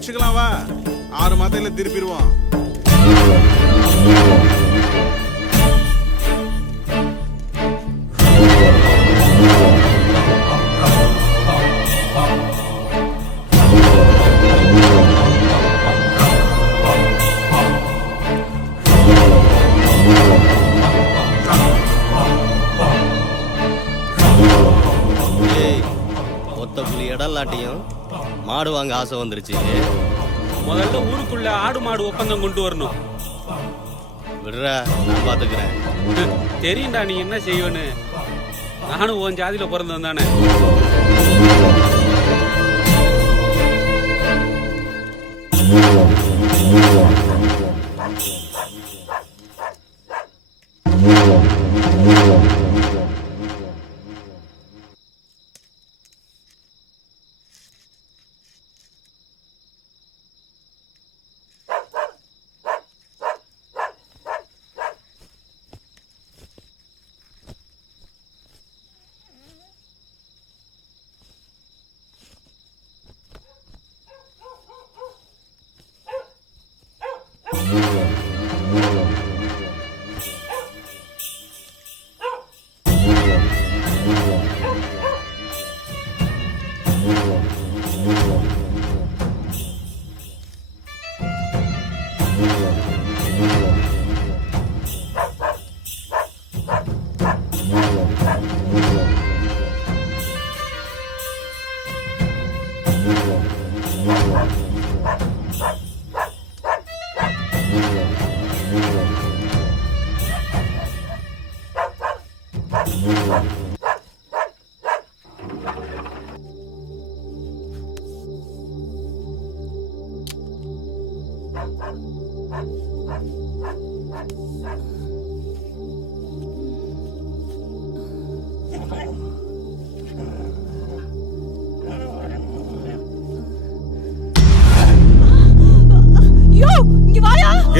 தொலைச்சுக்கலாம் வா. 6 மாதத்துல திருப்பிடுவோம். இடலாட்டியும் மாடு வாங்க ஆசை வந்துருச்சு. முதல்ல ஊருக்குள்ள ஆடு மாடு ஒப்பந்தம் கொண்டு வரணும். விடுறா, நான் பாத்துக்கிறேன். தெரியும்டா நீ என்ன செய்வனு. நானும் உன் ஜாதியில பிறந்தவன் தானே.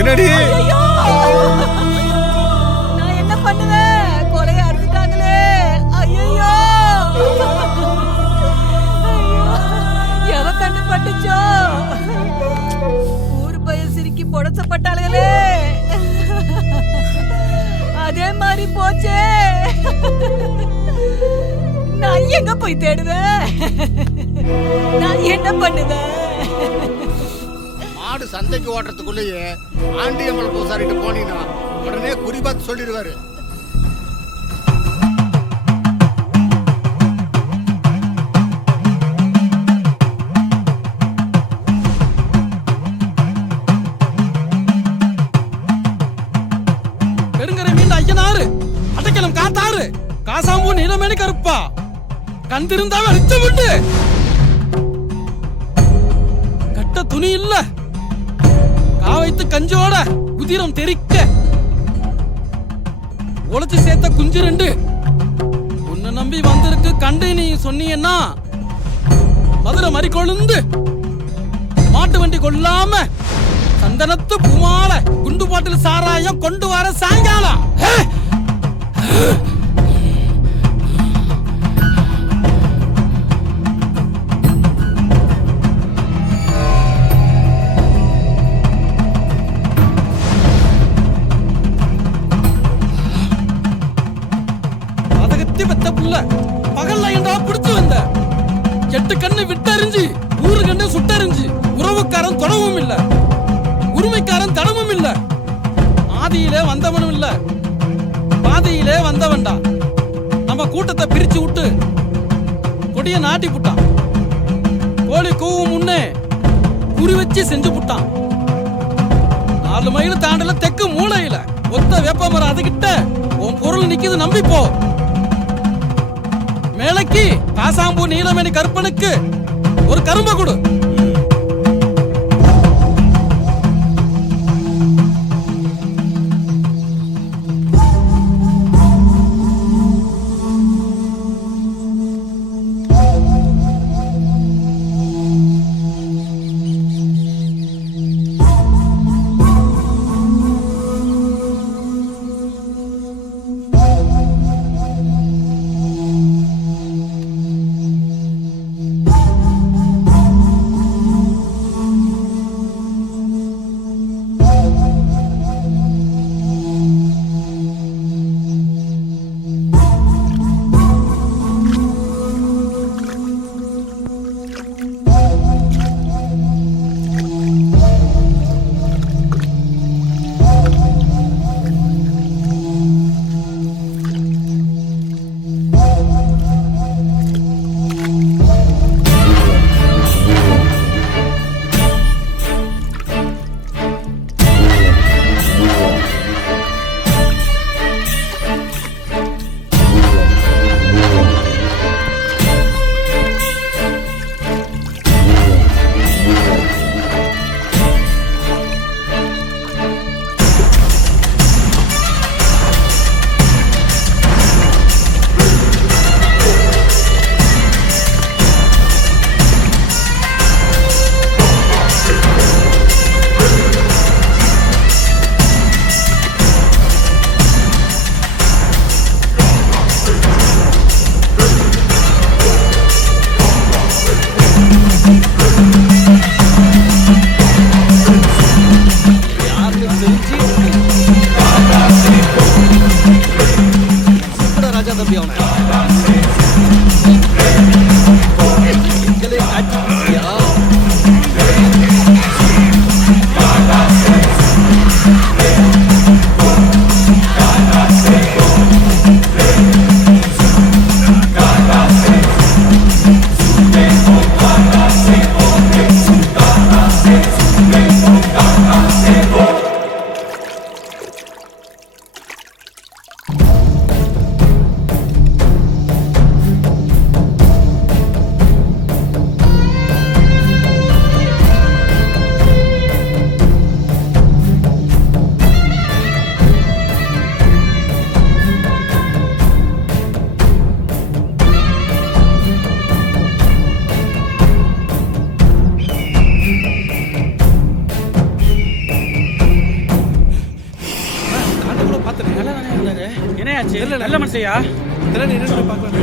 என்னடி நான் என்ன பண்ணுவேன்? கொலையை அறுத்துட்டாங்களே. ஐயோ, எவ கண்ணு பட்டுச்சோ? ஊரு பையன் சிரிக்கி புடச்சப்பட்டாளுகளே. அதே மாதிரி போச்சே. நான் எங்க போய் தேடுவேன்? நான் என்ன பண்ணுவேன்? மாடு சந்தைக்கு ஓட்டுறதுக்குள்ளேயே ஆண்டியம்மன் பூசாரிட்டு போனீங்கன்னா உடனே குறிபாத்து சொல்லிடுவாரு. பெருங்கரை மீன் ஐயனாறு, அடைக்கலம் காத்தாறு, காசாம்பூ நீலமேனி கருப்பா, கண் திருந்தாவே அழிச்ச விட்டு கட்ட துணி இல்ல, காவைத்து கஞ்சோட உதிரம் தெரிக்க உழைச்சு சேர்த்த குஞ்சு 2 உன்னை நம்பி வந்திருக்கு. கண்டு நீ சொன்னீன்னா மதுரை மறி கொழுந்து மாட்டு வண்டி கொள்ளாம சந்தனத்து பூமால குண்டு பாட்டில் சாராயம் கொண்டு வர சாயங்காலம். பகல்ல என்றா பிடிச்சு வந்த 8 கண்ணு விட்டறிஞ்சு, ஊரு கண்ணு சுட்டறிஞ்சு, உறவுக்காரன் தொடவும் இல்ல, உரிமைக்காரன் தடமும் இல்ல, ஆதியிலே வந்தவனும் இல்ல, பாதியிலே வந்தவன்டா. நம்ம கூட்டத்தை பிரிச்சு விட்டு கொடிய நாட்டி புட்டான். கோழி கூவும் முன்னே குறி வச்சு செஞ்சு புட்டான். 4 மைல் தாண்டல தெற்கு மூளையில ஒத்த வேப்பமரம் அதுகிட்ட உன் பொருள் நிக்குது, நம்பிப்போ. மேலைக்கு காசாம்பூ நீலமேனி கருப்பனுக்கு ஒரு கரும்ப கொடு. என்னாச்சு நல்ல மனுஷையா நீ என்ன பார்க்கலாம்.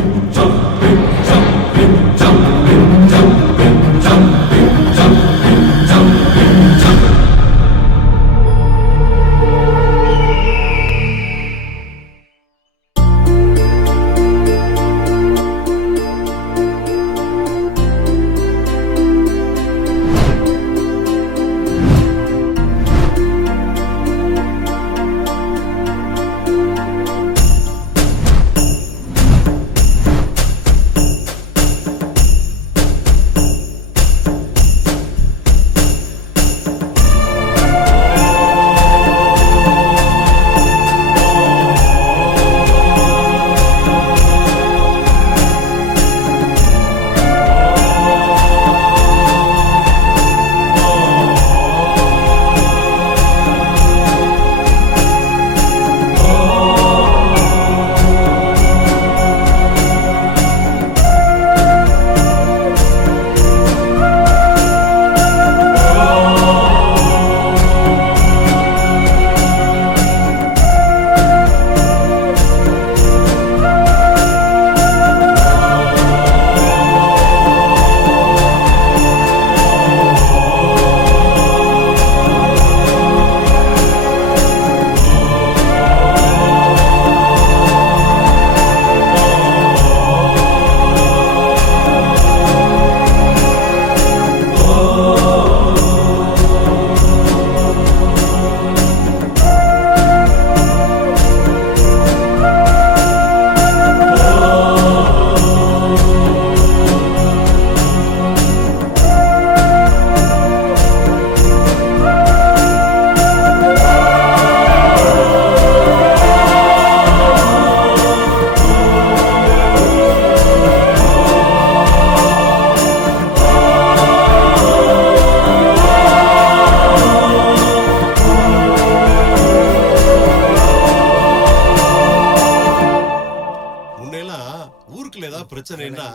பிரச்சனைனா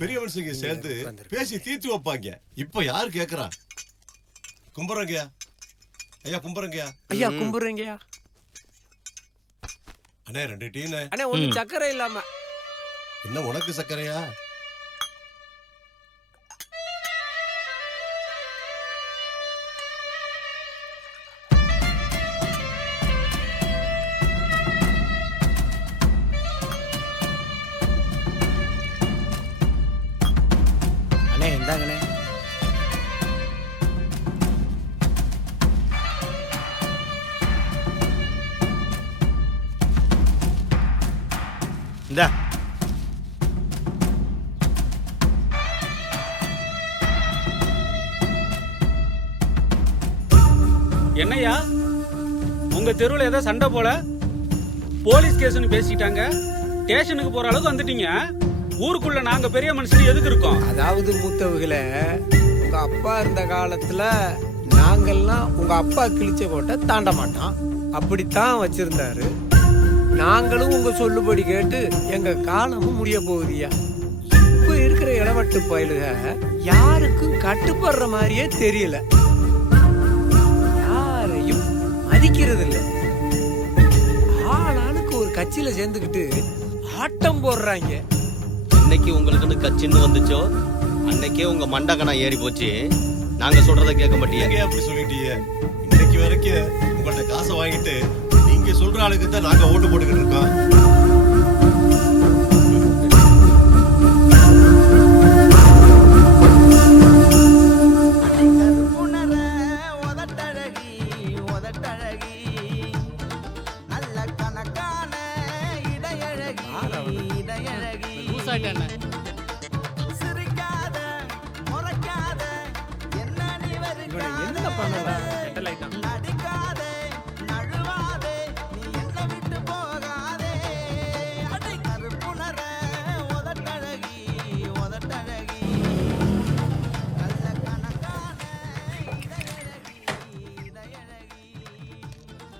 பெரிய மனுஷங்க சேர்ந்து பேசி தீர்த்து வைப்பாங்க. இப்ப யாரு கேக்குறா? கும்புறங்கயா ஐயா, கும்புறங்கயா ஐயா, கும்புறங்கயா. அண்ணே 2 டீனே. அண்ணே ஒண்ணு சக்கரை இல்லாம. என்ன உனக்கு சக்கரையா? அண்ணே இந்தாங்கண்ணே. இந்தா என்னையா உங்க தெருவில் ஏதோ சண்டை போல போலீஸ் கேஸ்னு பேசிட்டாங்க, ஸ்டேஷனுக்கு போற அளவுக்கு வந்துட்டீங்க. ஊருக்குள்ள நாங்க பெரிய மனுஷன் எதுக்கு இருக்கோம்? அதாவது மூத்தவர்களே, உங்க அப்பா இருந்த காலத்துல நாங்கெல்லாம் உங்க அப்பா கிழிச்ச கோட்டை தாண்ட மாட்டோம், அப்படித்தான் வச்சிருந்தாரு. நாங்களும் உங்க சொல்லுபடி கேட்டு எங்க காலமும் முடிய போகுதியா. இப்ப இருக்கிற இளவட்டு பயலுக யாருக்கும் கட்டுப்படுற மாதிரியே தெரியல, யாரையும் மதிக்கிறது இல்ல. ஆளாளுக்கு ஒரு கட்சியில சேர்ந்துக்கிட்டு ஆட்டம் போடுறாங்க. இன்னைக்கு உங்களுக்குன்னு கட்சின்னு வந்துச்சோ அன்னைக்கே உங்க மண்டகனா ஏறி போச்சு. நாங்க சொல்றத கேட்க மாட்டீங்க. ஏங்க அப்படி சொல்லிட்டீங்க? இன்னைக்கு வரைக்கும் உங்கள்ட்ட காசை வாங்கிட்டு நீங்க சொல்ற ஆளுக்கு தான் நாங்க ஓட்டு போட்டுக்கிட்டு இருக்கோம். என்ன பண்ணலாம்?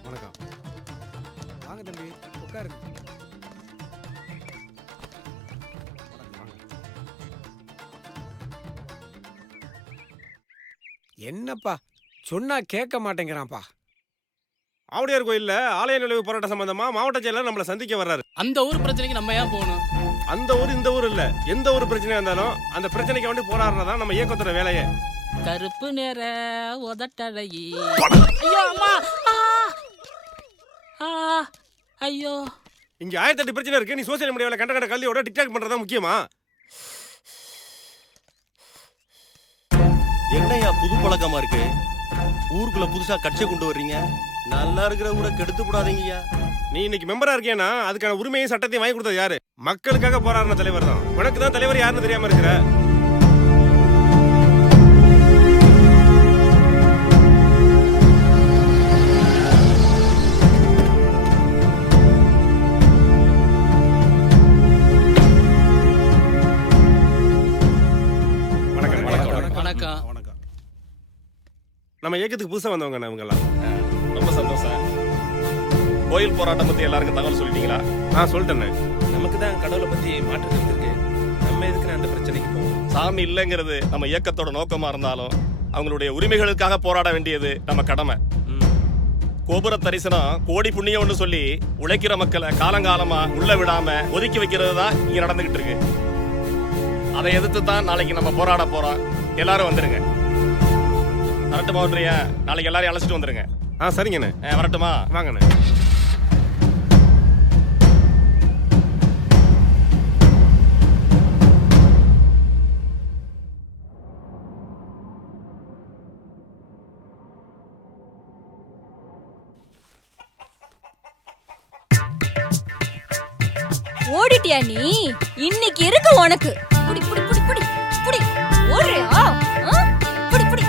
வணக்கம். வாங்க தம்பி, உட்காருங்க. என்னப்பா சொன்னா கேட்க மாட்டேங்கிறான்ப்பா. ஆவுடையார் கோயில்ல ஆலய நுழைவு போராட்டம் சம்பந்தமா மாவட்ட செயலர் நம்மளை சந்திக்க வர்றாரு. அந்த ஊர் பிரச்சனைக்கு நம்ம ஏன் போகணும்? அந்த ஊர் இந்த ஊர் இல்ல, எந்த ஒரு பிரச்சனையா இருந்தாலும் அந்த பிரச்சனைக்கு வேண்டி போராடுறதா நம்ம இயக்கத்தோட வேலையே. கருப்பு நேர உதட்டழகி. ஐயோ அம்மா, ஐயோ. இங்க 1008 பிரச்சனை இருக்கு. நீ சோசியல் மீடியாவில் கண்ட கல்வியோட டிக்டாக் பண்றதா முக்கியமா? என்னையா புது பழக்கமா இருக்கு? ஊருக்குள்ள புதுசா கட்சியை கொண்டு வர்றீங்க. நல்லா இருக்கிற ஊரை கெடுத்து விடாதீங்கய்யா. நீ இன்னைக்கு மெம்பரா இருக்கேன்னா அதுக்கான உரிமையும் சட்டத்தையும் வாங்கி கொடுத்தது யாரு? மக்களுக்காக போராடின தலைவர் தான். உனக்கு தான் தலைவர் யாருன்னு தெரியாம இருக்கிற. வணக்கம். வணக்கம். நம்ம இயக்கத்துக்கு புதுசா வந்தவங்க இவங்க எல்லாம். ரொம்ப சந்தோஷம். கோயில் போராட்டம் பத்தி எல்லாருக்கும் தகவல் சொல்லிட்டீங்களா? சொல்லிட்டேன். நமக்கு தான் கடவுளை பத்தி மாற்று கருத்து இருக்கு. நம்ம எதுக்கு அந்த பிரச்சனைக்கு போவோம்? சாமி இல்லைங்கிறது நம்ம இயக்கத்தோட நோக்கமா இருந்தாலும் அவங்களுடைய உரிமைகளுக்காக போராட வேண்டியது நம்ம கடமை. கோபுர தரிசனம் கோடி புண்ணியம்னு சொல்லி உழைக்கிற மக்களை காலங்காலமா உள்ள விடாம ஒதுக்கி வைக்கிறது தான் இங்க நடந்துகிட்டு இருக்கு. அதை எதிர்த்து தான் நாளைக்கு நம்ம போராட போறோம். எல்லாரும் வந்துருங்க. வரட்டுமா ஒன்றியா? நாளைக்கு எல்லாரையும் அழைச்சிட்டு வந்துருங்க. சரிங்கண்ணே. வரட்டுமா? வாங்கண்ணே. ஓடிட்டியா நீ? இன்னைக்கு இருக்கு உனக்கு. புடி புடி புடி புடி புடி. ஓடுறியா? புடி புடி.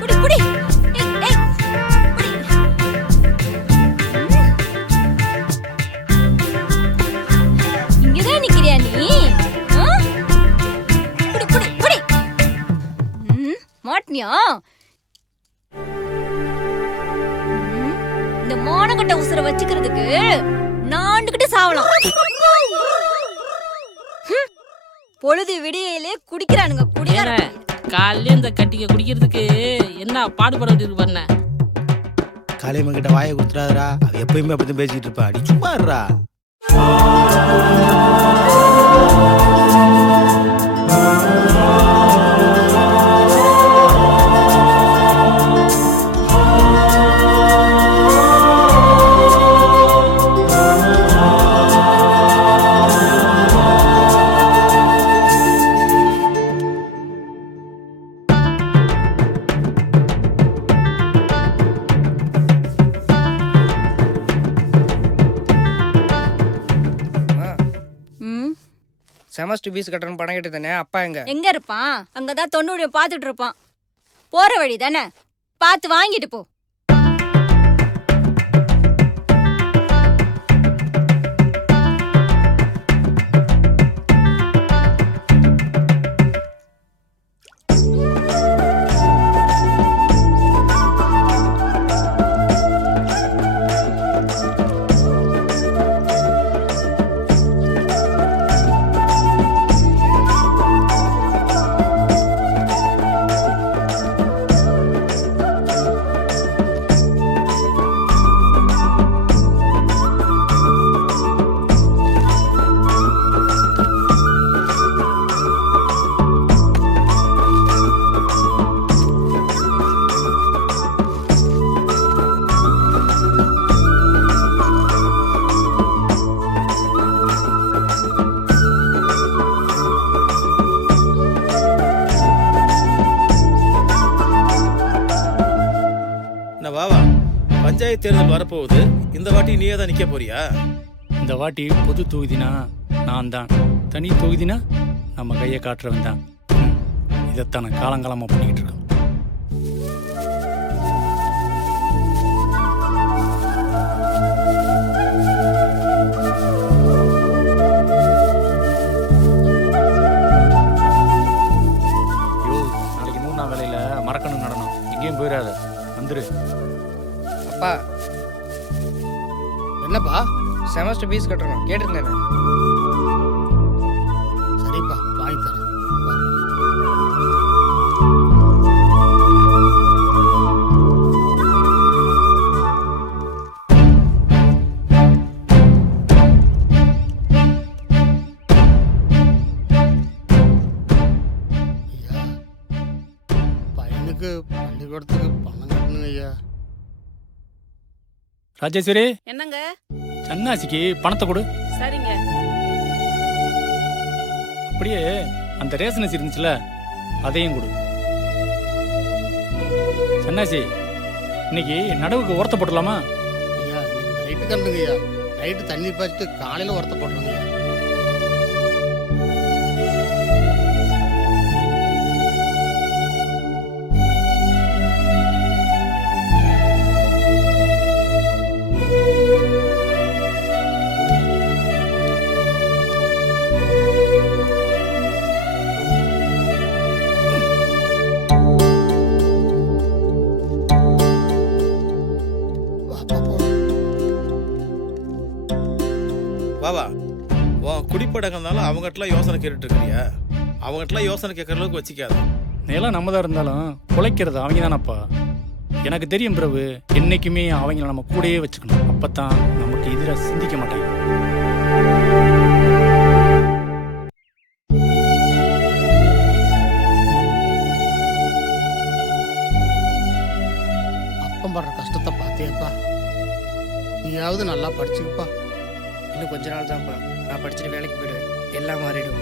புடி புடி. ஏய் புடி. இங்கதான் நிக்கிறியா நீ? புடி புடி புடி. மாட்டியா? இந்த மானகட்ட உசுர வச்சுக்கிறதுக்கு நாண்டுகிட்டு சாவலாம். பொழுது விடியலே குடிக்கிறானுங்க குடிக்கிற. காலையில இந்த கட்டிக்க குடிக்கிறதுக்கு என்ன பாடுபட வேண்டியிருக்கு பண்ண. காளியம்மன் கிட்ட வாயை கொடுத்துறாதரா. அவ எப்பயுமே அப்படிதான் பேசிட்டு இருப்பா. அடி சும்மா இருடா. செமஸ்டர் ஃபீஸ் கட்டணும் பணம் கேட்டு தானே. அப்பா எங்க இருப்பான்? அங்கதான் 90 பாத்துட்டு இருப்பான். போற வழி தானே, பார்த்து வாங்கிட்டு போ. பஞ்சாயத்து தேர்தல் வரப்போகுது. இந்த வாட்டி நீயே தான் நிக்க போறியா? இந்த வாட்டி பொது தொகுதினா நான் தான், தனி தொகுதினா நம்ம கையை காட்டுறவன் தான். இதைத்தான் நான் காலங்காலமா பண்ணிக்கிட்டு இருக்கேன். நாளைக்கு 3ஆம் வேலையில மறக்கணும் நடனம். எங்கேயும் போயிடாத, வந்துரு. அப்பா என்னப்பா? செமஸ்டர் ஃபீஸ் கட்டணும் கேட்டிருந்தேன். சரிப்பா வாங்கி தரேன். பையனுக்கு பள்ளிக்கூடத்துக்கு பணம் கட்டணுங்க ஐயா. ராஜேஸ்வரி, என்னங்க? சன்னாசிக்கு பணத்தை கொடு. சரிங்க. அப்படியே அந்த ரேஷன் அரிசி இருந்துச்சுல, அதையும் கொடு. சன்னாசி, இன்னைக்கு நடவுக்கு உரத்த போட்டுடலாமா? ஐயா நைட்டு கண்டுங்க ஐயா. நைட்டு தண்ணி பாய்ச்சிட்டு காலையில் உரத்த போட்டுருங்க ஐயா. வாவா, உன் குடிப்படங்கனாலும் அவங்ககிட்டலாம் யோசனை கேட்டுட்டு இருக்கிறியா? அவங்ககிட்டலாம் யோசனை கேட்கற அளவுக்கு வச்சுக்காத. நிலம் நம்ம தான் இருந்தாலும் குலைக்கிறது அவங்க தானப்பா. எனக்கு தெரியும் பிரபு, என்னைக்குமே அவங்கள நம்ம கூடயே வச்சுக்கணும். அப்பதான் நமக்கு எதிராக சிந்திக்க மாட்டாங்க. அப்பம் படுற கஷ்டத்தை பார்த்தியப்பா. நீயாவது நல்லா படிச்சுக்கப்பா. இன்னும் கொஞ்ச நாள் தான்ப்பா, நான் படிச்சுட்டு வேலைக்கு போயிடுவேன், எல்லாம் மாறிடும்.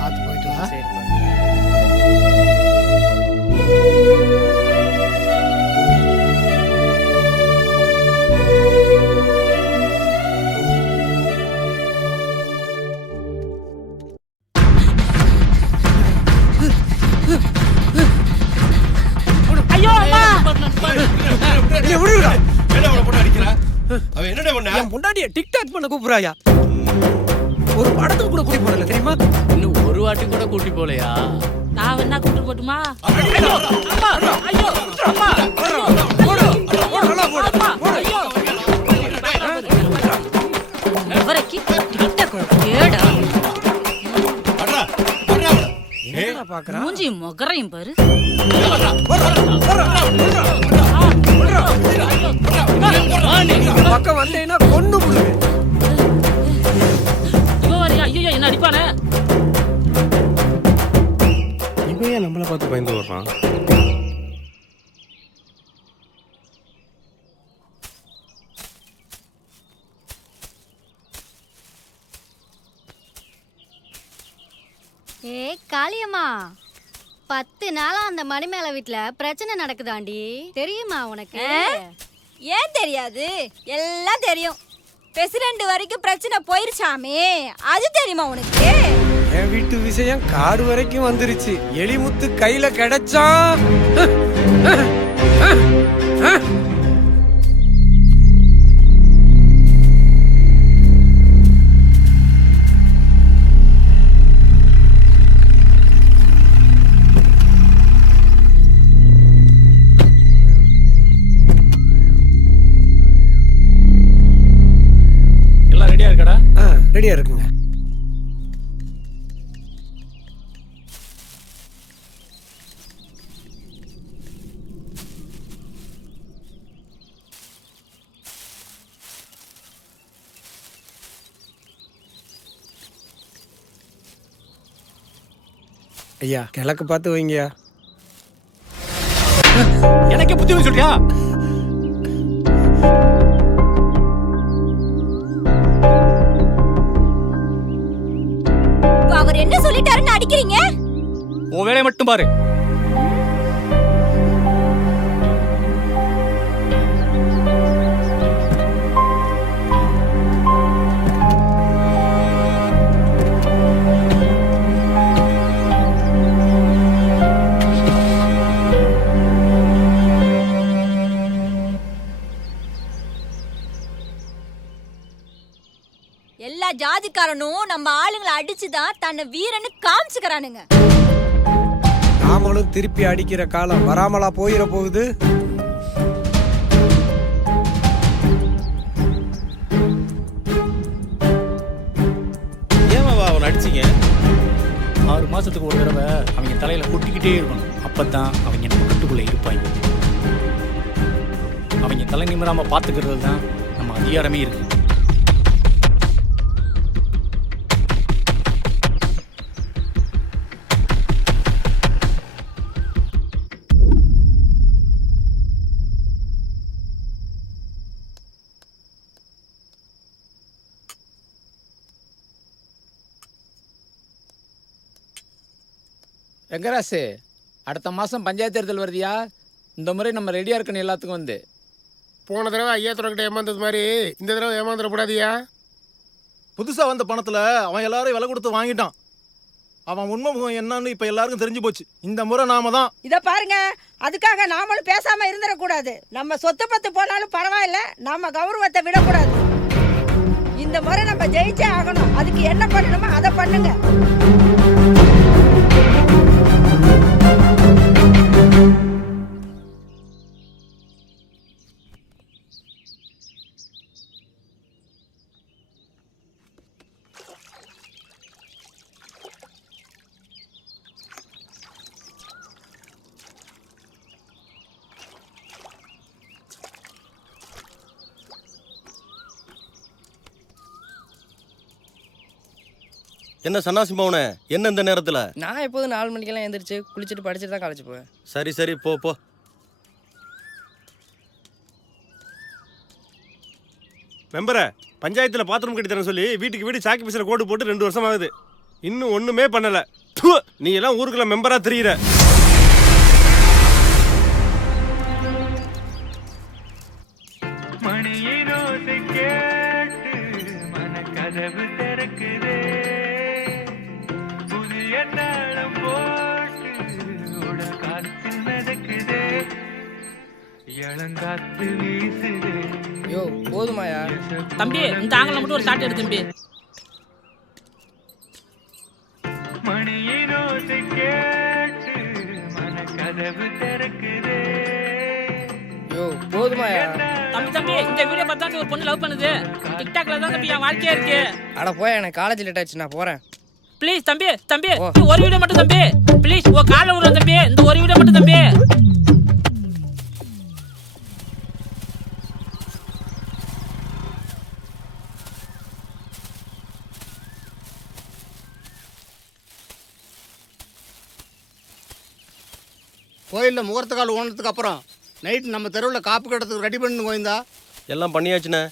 பார்த்து போயிட்டு வா. சரிப்பா. ஐயோ அம்மா! அவன் என்னடா பண்ணா? என் முன்னாடியே டிக்டாக் பண்ண கூப்பிடுறாயா? ஒரு படத்துக்கு கூட கூட்டி போடல தெரியுமா? இன்னும் ஒரு வாட்டி கூட கூட்டி போலையா? நான் வேணா கூட்டு போட்டுமா? என்னடா பாக்குறான்? மூஞ்சி மொகரையும் பாரு. பக்கம் வந்தேன்னா கொன்னு விடுவேன். ஐயோ என்ன அடிப்பானே? இவன் ஏன் நம்மளை பார்த்து பயந்து வர்றான்? ஏ காளியம்மா, 10 நாளா அந்த மணிமேல வீட்ல பிரச்சனை நடக்குதாண்டி, தெரியுமா உனக்கு? ஏன் தெரியாது? எல்லாம் தெரியும். பிரசிடென்ட் வரைக்கும் பிரச்சனை போயிருச்சாமே, அது தெரியுமா உனக்கு? என் வீட்டு விஷயம் காடு வரைக்கும் வந்துருச்சு. எலிமுத்து கையில கிடைச்சா எல்லாம் ரெடியா இருக்கடா? ரெடியா இருக்குங்க. ஐயா கிழக்கு பார்த்து வைங்கயா. எனக்கே புத்தி சொல்றியா? அவர் என்ன சொல்லிட்டாருன்னு அடிக்கிறீங்க? உன் வேலையை மட்டும் பாரு. எல்லா ஜாதிக்காரனும் நம்ம ஆளுங்களை அடிச்சுதான் தன்னை வீரன்னு காமிச்சுக்கிறானுங்க. நாமளும் திருப்பி அடிக்கிற காலம் வராமலா போயிட போகுது. ஏமாவா அவன் அடிச்சிங்க? 6 மாசத்துக்கு ஒரு தடவை அவங்க தலையில கொட்டிக்கிட்டே இருக்கணும். அப்பதான் அவங்க நம்ம கட்டுக்குள்ள இருப்பாங்க. அவங்க தலை நிமிராம பாத்துக்கிறது தான் நம்ம அதிகாரமே இருக்கு. வெங்கராசு, அடுத்த மாதம் பஞ்சாயத்து தேர்தல் வருதியா? இந்த முறை நம்ம ரெடியாக இருக்கணும் எல்லாத்துக்கும் வந்து. போன தடவை ஐயா துறக்கிட்ட ஏமாந்தது மாதிரி இந்த தடவை ஏமாந்துடக்கூடாதியா? புதுசாக வந்த பணத்தில் அவன் எல்லாரும் விலை கொடுத்து வாங்கிட்டான். அவன் உண்மை முகம் என்னன்னு இப்போ எல்லாருக்கும் தெரிஞ்சு போச்சு. இந்த முறை நாம தான். இதை பாருங்க, அதுக்காக நாமளும் பேசாமல் இருந்துடக்கூடாது. நம்ம சொத்து பத்து போனாலும் பரவாயில்ல, நம்ம கௌரவத்தை விடக்கூடாது. இந்த முறை நம்ம ஜெயிச்சே ஆகணும். அதுக்கு என்ன பண்ணணுமோ அதை பண்ணுங்க. என்ன சன்னாசி மௌனே, என்ன இந்த நேரத்துல? நான் எப்போதும் 4 மணிக்கெல்லாம் எழுந்திரிச்சு குளிச்சுட்டு படிச்சுட்டு தான் காலேஜ் போவேன். சரி சரி, போ போ. மெம்பரை பஞ்சாயத்துல பாத்ரூம் கட்டி தரேன் சொல்லி வீட்டுக்கு வீடு சாக்கி பீஸில் கோடு போட்டு 2 வருஷம் ஆகுது. இன்னும் ஒண்ணுமே பண்ணல. நீ எல்லாம் ஊருக்குள்ள மெம்பரா தெரியுற. கதவு திறக்குதே, புதிய தாளம் போட்டு உடல் காத்து மிதக்குதே, இளங்காத்து வீசுதே. யோ போதுமாயா? தம்பி இந்த ஆங்கில மட்டும் ஒரு ஷாட் எடு தம்பி. மணியின் ஓசை கேட்டு மன கதவு திறக்குதே. யோ போதுமாயா? தம்பி தம்பி இந்த வீடியோ பார்த்தா ஒரு பொண்ணு லவ் பண்ணுது. டிக்டாக்ல தான் தம்பி என் வாழ்க்கையா இருக்கு. அட போய், எனக்கு காலேஜ் லேட் ஆச்சு, நான் போறேன். ப்ளீஸ் தம்பி தம்பி ஒரு வீடியோ மட்டும் தம்பி. ப்ளீஸ் ஓ கால விடுற தம்பி, இந்த ஒரு வீடியோ மட்டும் தம்பி. கோயிலில் முகூர்த்த கால் ஓனதுக்கு அப்புறம் நைட்டு நம்ம தெருவில் காப்பு கட்டுறதுக்கு ரெடி பண்ணு கோயந்தா. எல்லாம் பண்ணியாச்சுண்ணே.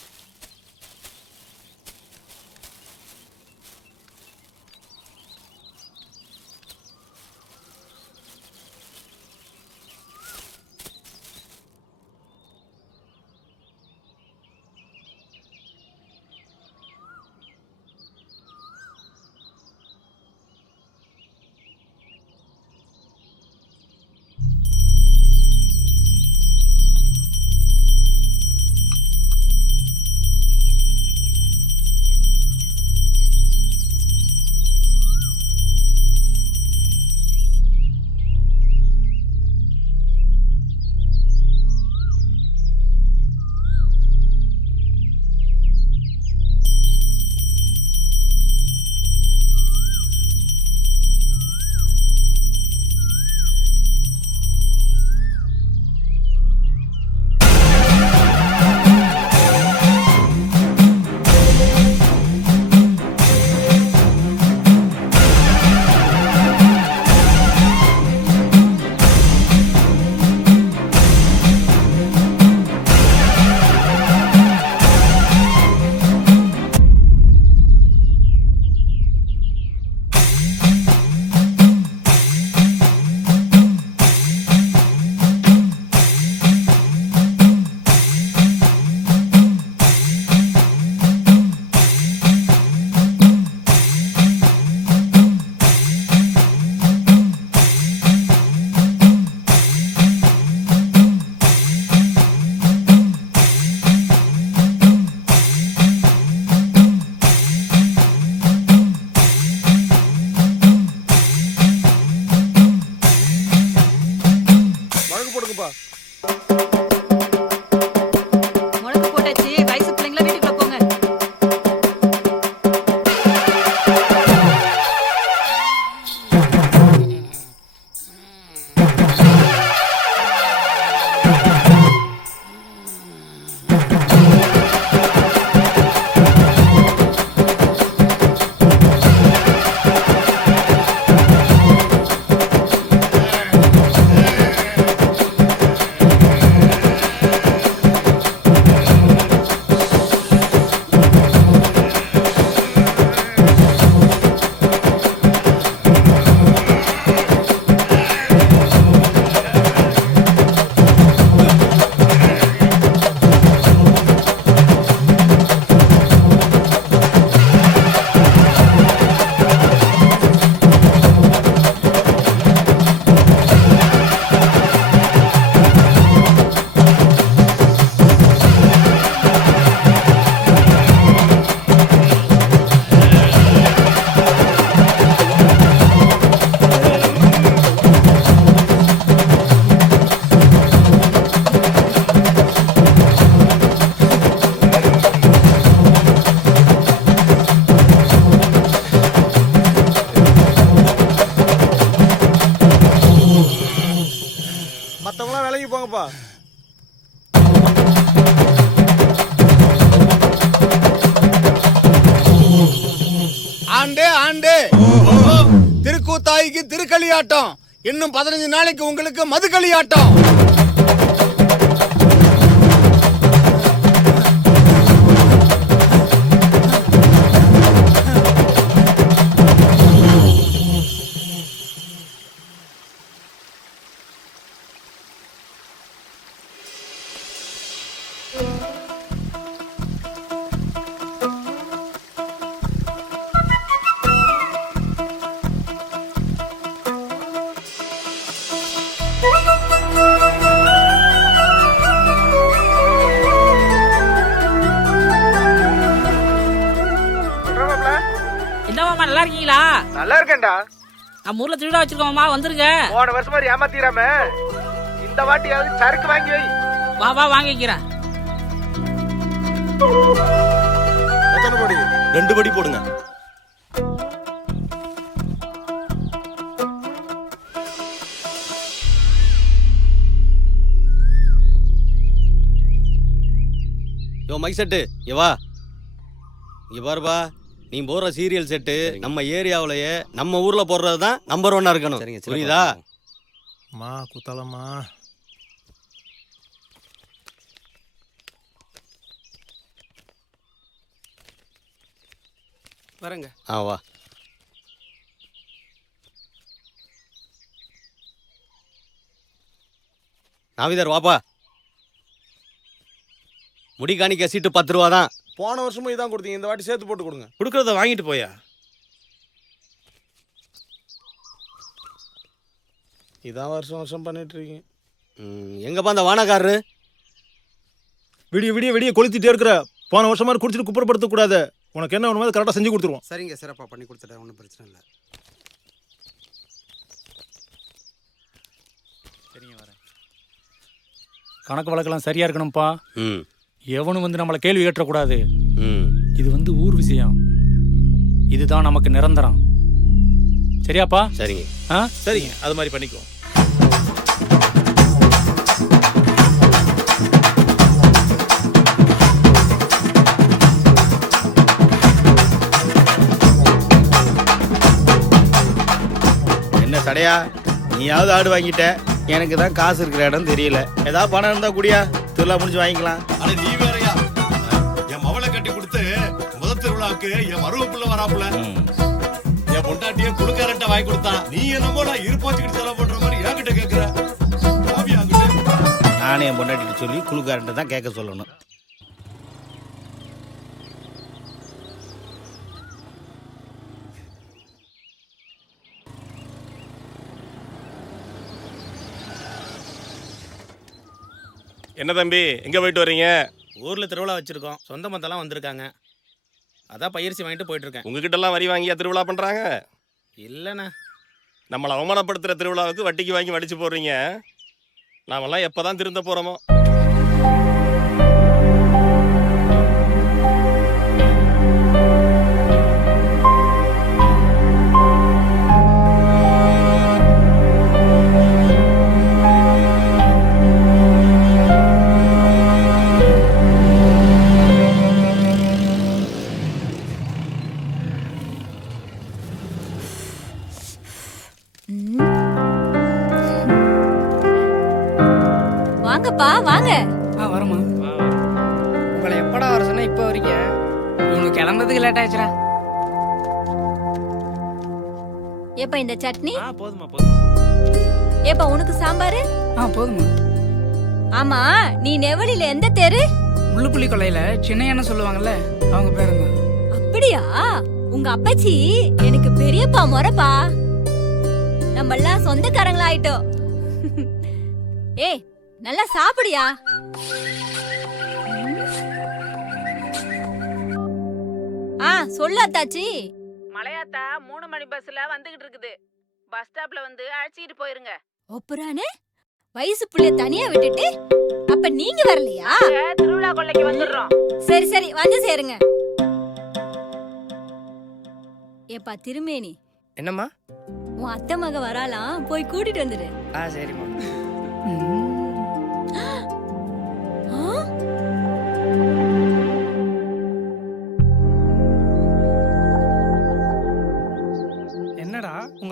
ஆண்டே ஆண்டே திருக்கூத்தாய்க்கு திருக்களியாட்டம். இன்னும் 15 நாளைக்கு உங்களுக்கு மதுக்களியாட்டம். நல்லா இருக்கீங்களா? நல்லா இருக்கேன்டா. நம்ம ஊர்ல திருவிழா வச்சிருக்கோம்மா, வந்துருங்க. போன வருஷம் மாதிரி ஏமாத்திராம இந்த வாட்டியாவது சரக்கு வாங்கி வை. வா வா வாங்கி வைக்கிறேன். எத்தனை படி? 2 படி போடுங்க. யோ மைக் செட்டு இங்க வா. இங்க பாருப்பா, நீ போடுற சீரியல் செட்டு நம்ம ஏரியாவிலேயே நம்ம ஊர்ல போடுறது தான் நம்பர் 1 இருக்கணும். புரியுதா? மா குத்தலம்மா. வரங்க. வா. நாவிதர் வாப்பா. முடி காணிக்க சீட்டு 10 ரூபா தான். போன வருஷமும் இதான் கொடுத்தீங்க, இந்த வாட்டி சேர்த்து போட்டு கொடுங்க. கொடுக்கறத வாங்கிட்டு போயா. இதான் வருஷம் வருஷம் பண்ணிட்டு இருக்கீங்க. எங்கப்பா அந்த வானக்காரரு? விடிய விடிய விடிய கொளுத்திட்டே இருக்கிற. போன வருஷம் மாதிரி குடிச்சிட்டு குப்பரப்படுத்த கூடாது. உனக்கு என்ன வேணுமோ கரெக்டாக செஞ்சு கொடுத்துருவோம். சரிங்க, சிறப்பாக பண்ணி கொடுத்துட்டேன், ஒன்றும் பிரச்சனை இல்லை. சரிங்க, வரேன். கணக்கு வழக்கெல்லாம் சரியா இருக்கணும்ப்பா. எவனும் வந்து நம்மளை கேள்வி கேட்டக்கூடாது. இது வந்து ஊர் விஷயம். இதுதான் நமக்கு நிரந்தரம். சரியாப்பா? சரிங்க. சரிங்க, அது மாதிரி பண்ணிக்கோ. என்ன சடையா, நீயாவது ஆடு வாங்கிட்ட, எனக்கு தான் காசு இருக்கிற இடம் தெரியல. ஏதாவது பணம் இருந்தா கூடியா, திருவிழா முடிஞ்சு வாங்கிக்கலாம். அட நீ வேறயா, என் மவளை கட்டி கொடுத்து முதல் திருவிழாவுக்கு என் மருவப்புள்ள வராப்புல, என் பொண்டாட்டிய குழுக்காரன்ட்ட வாங்கி கொடுத்தான். நீ என்னமோ நான் இருப்பாச்சுக்கிட்டு செலவு பண்ற மாதிரி என்கிட்ட கேட்கிற. நானே என் பொண்டாட்டிட்டு சொல்லி குழுக்காரன்ட்ட தான் கேட்க சொல்லணும். என்ன தம்பி, எங்க போயிட்டு வர்றீங்க? ஊர்ல திருவிழா வச்சிருக்கோம், சொந்த மத்தெல்லாம் வந்திருக்காங்க. அதான் பயிற்சி வாங்கிட்டு போயிட்டு இருக்கேன். உங்ககிட்ட எல்லாம் வரி வாங்கியா திருவிழா பண்றாங்க? இல்லண்ணா, நம்மளை அவமானப்படுத்துற திருவிழாவுக்கு வட்டிக்கு வாங்கி வடிச்சு போடுறீங்க. நாமெல்லாம் எப்பதான் திருந்த போறோமோ? வாங்கப்பா வாங்க. வரமா. உங்களை எப்படா வர சொன்னா இப்போ வரீங்க? இவனுக்கு கிளம்புறதுக்கு லேட் ஆயிடுச்சுடா. ஏப்பா இந்த சட்னி? போதுமா போதும். ஏப்பா உனக்கு சாம்பாரு? போதுமா. ஆமா, நீ நெவலில எந்த தெரு? முள்ளுப்புள்ளி கொள்ளையில சின்னையான சொல்லுவாங்கல்ல, அவங்க பேரு தான். அப்படியா? உங்க அப்பச்சி எனக்கு பெரியப்பா முறப்பா. நம்ம எல்லாம் சொந்தக்காரங்களா ஆயிட்டோம். ஏய் நல்லா சாப்பிடியா. சொல்லாத்தாச்சி. மலையாத்தா 3 மணி பஸ்ல வந்துகிட்டு இருக்குது. பஸ் ஸ்டாப்ல வந்து அழைச்சிட்டு போயிருங்க. ஒப்புறானே வயசு புள்ளைய தனியா விட்டுட்டு அப்ப நீங்க வரலையா? திருவிழா கொள்ளைக்கு வந்துடுறோம். சரி சரி வந்து சேருங்க. ஏப்பா திருமேனி. என்னம்மா? உன் அத்தை மக வராலாம், போய் கூட்டிட்டு வந்துடு. சரிம்மா.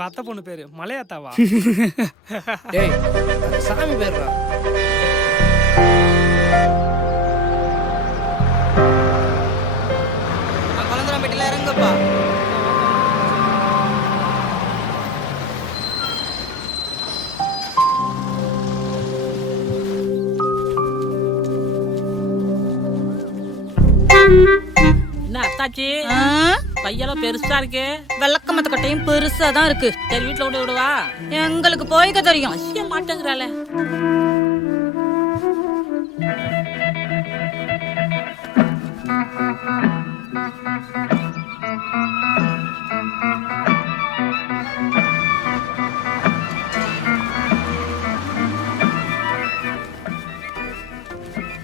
அத்தை பொண்ணு பேரு மலையாத்தாவா? டேய் சாமி பேர்றா. குழந்தைப்பட்டில இறங்குப்பா. என்ன அத்தாச்சி கையெல்லாம் பெருசா இருக்கு. வெள்ளக்கமத்த கட்டையும் பெருசா தான் இருக்கு. சரி வீட்டுல கொண்டு விடுவா. எங்களுக்கு போய்க்க தெரியும். அசிய மாட்டேங்கிறாளே.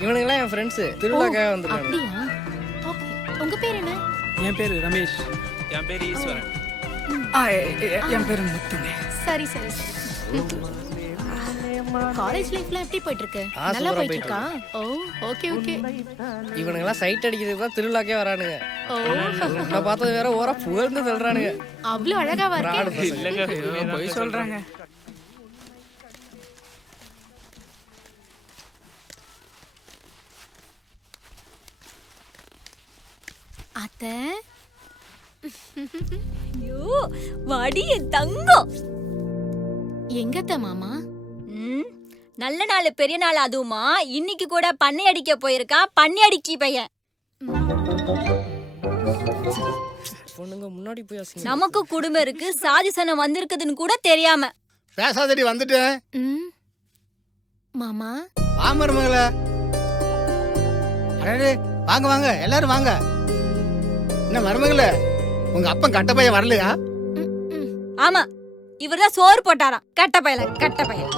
இவனுங்கெல்லாம் என் ஃப்ரெண்ட்ஸ் திருவிழாக்காக வந்திருக்காங்க. அப்படியா? ஓகே. உங்க பேர் என்ன? என் பேரு ரமேஷ். என் பேரு ஈஸ்வரன். என் பேரு முத்துங்க. சரி சரி. காலேஜ் லைஃப்ல எப்படி போயிட்டு இருக்கு? நல்லா நல்லா போயிட்டு போயிட்டு இருக்கா? ஓ ஓகே ஓகே. இவனுங்கெல்லாம் சைட் அடிக்கிறதுக்கு தான் திருவிழாக்கே வரானுங்க. ஓ நான் பார்த்தது வேற ஓரா புகழ்ந்து சொல்றானுங்க. அவ்வளவு அழகாவா இருக்கு. இல்லங்க போய் சொல்றாங்க. அத்தை ஐயோ வாடி என் தங்கம். எங்கத்த மாமா? நல்ல நாள் பெரிய நாள் அதுவுமா இன்னைக்கு கூட பண்ணை அடிக்க போயிருக்கான். பண்ணை அடிச்சி பையன். பொண்ணுங்க முன்னாடி போய் நமக்கு குடும்பம் இருக்கு, சாதி சனம் வந்திருக்குதுன்னு கூட தெரியாம பேசாதடி வந்துட்டேன். மாமா வா மருமகளே. அடடே வாங்க வாங்க எல்லாரும் வாங்க. என்ன மருமகளே உங்க அப்பன் கட்ட பையன் வரலையா? ஆமா இவர்தான் சோறு போட்டாராம். கட்ட பையல கட்ட பையல.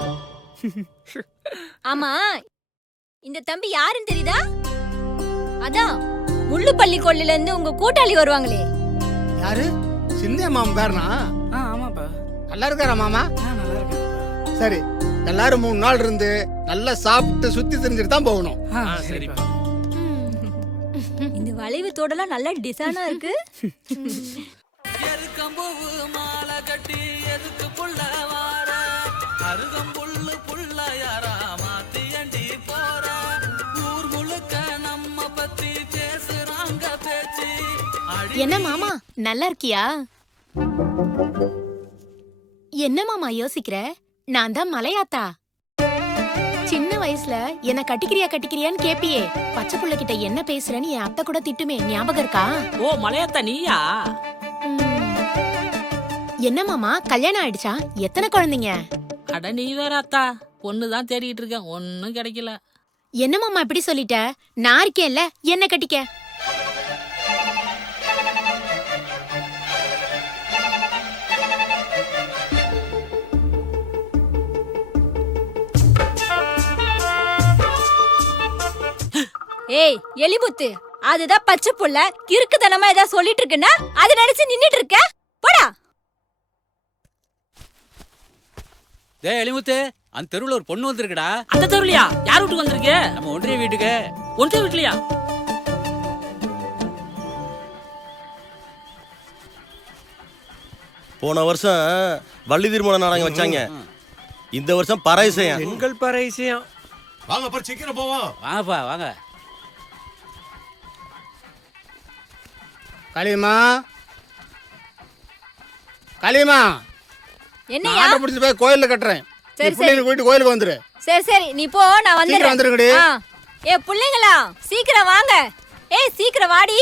ஆமா இந்த தம்பி யாருன்னு தெரியுதா? அதான் முள்ளுப்பள்ளி கொல்லில இருந்து உங்க கூட்டாளி வருவாங்களே. யாரு? சின்ன மாமா பேர்னா? ஆமாப்பா. நல்லா இருக்காரா மாமா? நல்லா இருக்கேன். சரி எல்லாரும் 3 நாள் இருந்து நல்லா சாப்பிட்டு சுத்தி திரிஞ்சிட்டு தான் போகணும். சரிப்பா. இந்த வளைவு தோடெல்லாம் நல்ல டிசைனா இருக்கு. எருக்கம்பூவு மாலை கட்டி எதுக்கு புள்ள வார அருகம்புல்லு புள்ள யாரா மாத்தி அண்டி போற ஊர் முழுக்க நம்ம பத்தி பேசுறாங்க பேச்சு. என்ன மாமா நல்லா இருக்கியா? என்ன மாமா யோசிக்கிற? நான் தான் மலையாத்தா. சின்ன வயசுல என்ன கட்டிக்கிறியான்னு கேப்பியே. பச்சை புள்ள கிட்ட என்ன பேசுறேன்னு என் அத்தை கூட திட்டுமே, ஞாபகம் இருக்கா? ஓ மலையாத்தா நீயா? என்ன மாமா கல்யாணம் ஆயிடுச்சா? எத்தனை குழந்தைங்க? அட நீ வேற அத்தா. பொண்ணுதான் தேடிட்டு இருக்கேன், ஒன்னும் கிடைக்கல. என்ன மாமா இப்படி சொல்லிட்ட? நான் இருக்கேன்ல, என்ன கட்டிக்க. ஏய் எலிமுத்து, அதுதான் பச்சை புள்ள. கிறுக்குத்தனமா ஏதாவது சொல்லிட்டு இருக்குன்னா அதை நினைச்சு நின்னுட்டு இருக்க. போடா. டேய் எலிமுத்து, அந்த தெருவுல ஒரு பொண்ணு வந்திருக்குடா. அந்த தெருவுலயா? யார் வீட்டுக்கு வந்திருக்கு? நம்ம ஒன்றிய வீட்டுக்கு. ஒன்றிய வீட்லயா? போன வருஷம் வள்ளி திருமண நாடகம் வச்சாங்க. இந்த வருஷம் பறைசையம். பெண்கள் பறைசையம். வாங்க அப்புறம் சீக்கிரம் போவோம். வாங்கப்பா வாங்க. காளியம்மா காளியம்மா என்னையா? ஆட்டை பிடிச்சிட்டு போய் கோயில்ல கட்டுறேன். சரி, நீ பிள்ளைங்க போயிட்டு கோயிலுக்கு வந்துரு. சரி சரி நீ போ, நான் சீக்கிரம் வந்துருங்கடி. வந்துடுறேன். ஏ புள்ளைங்களா சீக்கிரம் வாங்க. ஏய் சீக்கிரம் வாடி.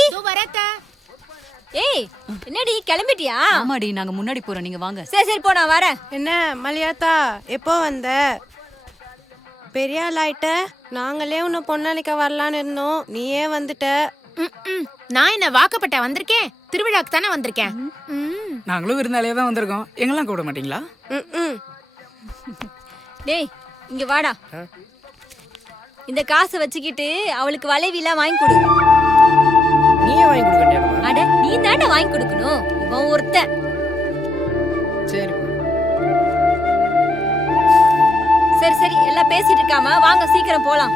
ஏய் என்னடி கிளம்பிட்டியா? ஆமாடி நாங்க முன்னாடி போறோம், நீங்க வாங்க. சரி சரி போ, நான் வரேன். என்ன மலையாத்தா எப்போ வந்த? பெரிய ஆள் ஆயிட்ட. நாங்களே உன்னை பொண்ணளிக்க வரலான்னு இருந்தோம், நீயே வந்துட்ட. நான் என்ன வாக்கப்பட்ட வந்திருக்கேன்? திருவிழாக்கு தானே வந்திருக்கேன். நாங்களும் விருந்தாளியா தான் வந்திருக்கோம். எங்கெல்லாம் கூப்பிட மாட்டீங்களா? டேய் இங்க வாடா. இந்த காசை வச்சுக்கிட்டு அவளுக்கு வளைவிலாம் வாங்கி கொடு. நீயே வாங்கி கொடுக்கண்டியா? அட நீ தானே வாங்கி கொடுக்கணும். இவன் ஒருத்தன். சரி சரி சரி எல்லாம் பேசிட்டு இருக்காம வாங்க சீக்கிரம் போலாம்.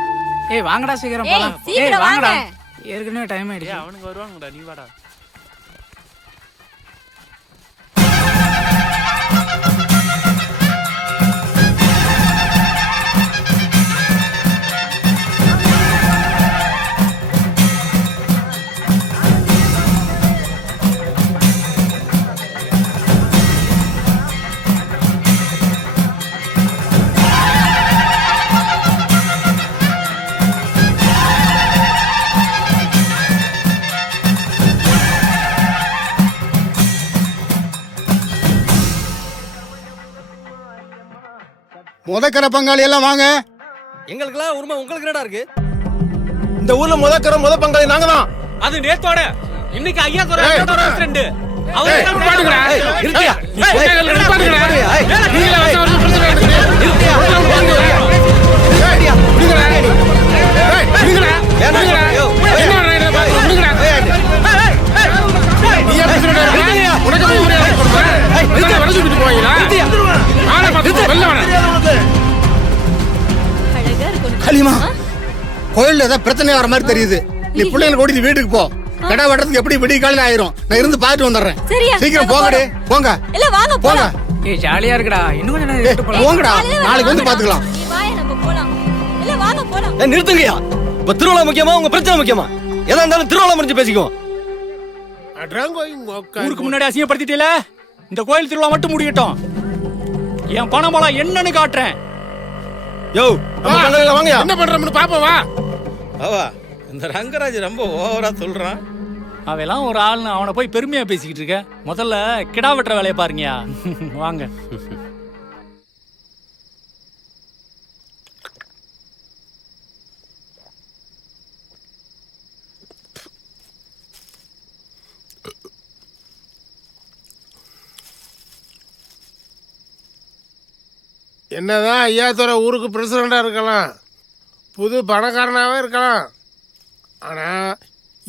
ஏய் வாங்கடா சீக்கிரம் ஏய், போலாம். சீக்கிரம் வாங்கடா. வாங்க. ஏற்கனவே டைம் ஆயிடுச்சு. அவனுக்கு வருவாங்கடா, நீ வாடா. முதக்கரை பங்காளி எல்லாம் வாங்க. எங்களுக்கெல்லாம் உரிமை உங்களுக்கு என்னடா இருக்கு? இந்த ஊர்ல முதக்கரை முத பங்காளி நாங்க தான். அது நேத்தோட இன்னைக்கு ஐயா தோற ஃப்ரெண்ட் களிமா கோயில்ல ஏதாவது பிரச்சனை வர மாதிரி தெரியுது. நீ பிள்ளைங்களை கூட்டிட்டு வீட்டுக்கு போ. கடை வெட்டத்துக்கு எப்படி விடிய காலையில ஆயிரும். நான் இருந்து பார்த்துட்டு வந்துடுறேன். சீக்கிரம் போங்கடி போங்க. இல்ல வாங்க போங்க. ஏய் ஜாலியா இருக்குடா. இன்னும் கொஞ்ச நேரம் இருட்டு போலாம். போங்கடா. நாளைக்கு வந்து பாத்துக்கலாம். நீ வாயே நம்ம போலாம். இல்ல வாங்க போலாம். நிறுத்துங்கயா. இப்ப திருவிழா முக்கியமா உங்க பிரச்சனை முக்கியமா? எதா இருந்தாலும் திருவிழா முடிஞ்சு பேசிக்குவோம். ஊருக்கு முன்னாடி அசிங்கப்படுத்திட்டீல. இந்த கோயில் திருவிழா மட்டும் முடியட்டும். என் பணம் பலம் என்னன்னு காட்டுறேன். யோ நம்ம பங்காளில வாங்கயா. என்ன பண்றோம்னு பாப்போம் வா. பாவா இந்த ரங்கராஜ் ரொம்ப ஓவரா சொல்றான். அவெல்லாம் ஒரு ஆள்னு அவனை போய் பெருமையா பேசிக்கிட்டு இருக்க. முதல்ல கிடா வெட்டுற வேலையை பாருங்கயா. வாங்க. என்னதான் ஐயாத்துறை ஊருக்கு பிரசிடண்டா இருக்கலாம், புது பணக்காரனாவே இருக்கலாம், ஆனா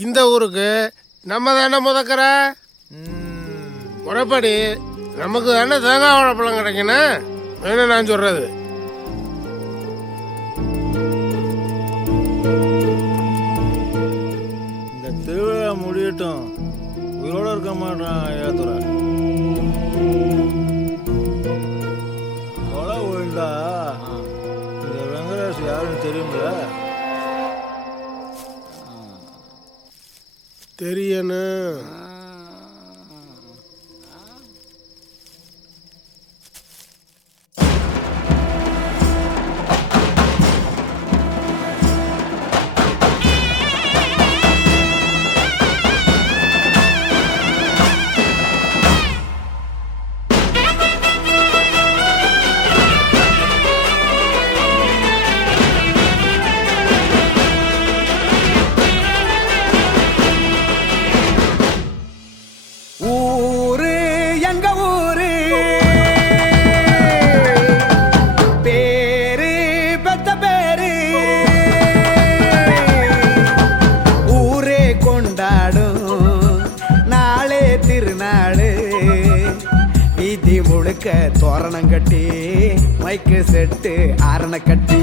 இந்த ஊருக்கு நம்ம தானே முதக்கற. முறைப்படி நமக்கு தானே தேங்காய் வாழைப்பழம் கிடைக்கணும். வேணும் நான் சொல்றது. இந்த திருவிழா முடியட்டும். உயிரோட இருக்க மாட்டான் ஐயாத்துறை. கொலை விழுந்தா இந்த வெங்கடேஷ் யாருன்னு தெரியுங்களா? தெரியணும். தோரணம் கட்டி மைக்கு செட்டு ஆரண கட்டி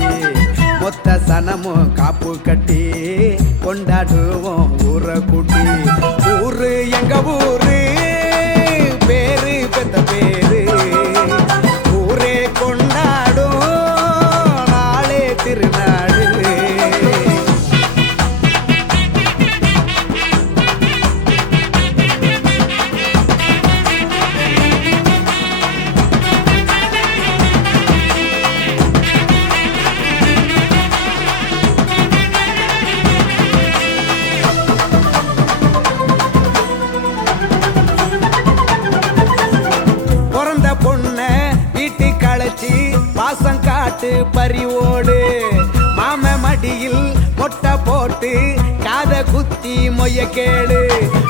மொத்த சனமும் காப்பு கட்டி கொண்டாடுவோம் ஊரை கூட்டி. ஊரு எங்க ஊரு பேரு பெத்த பேரு. ஊரே கொண்டாடும் நாளே திருநாடு. பாசம் காட்டு பறிவோடு மாம மடியில் மொட்டை போட்டு காத குத்தி மொய்ய கேடு.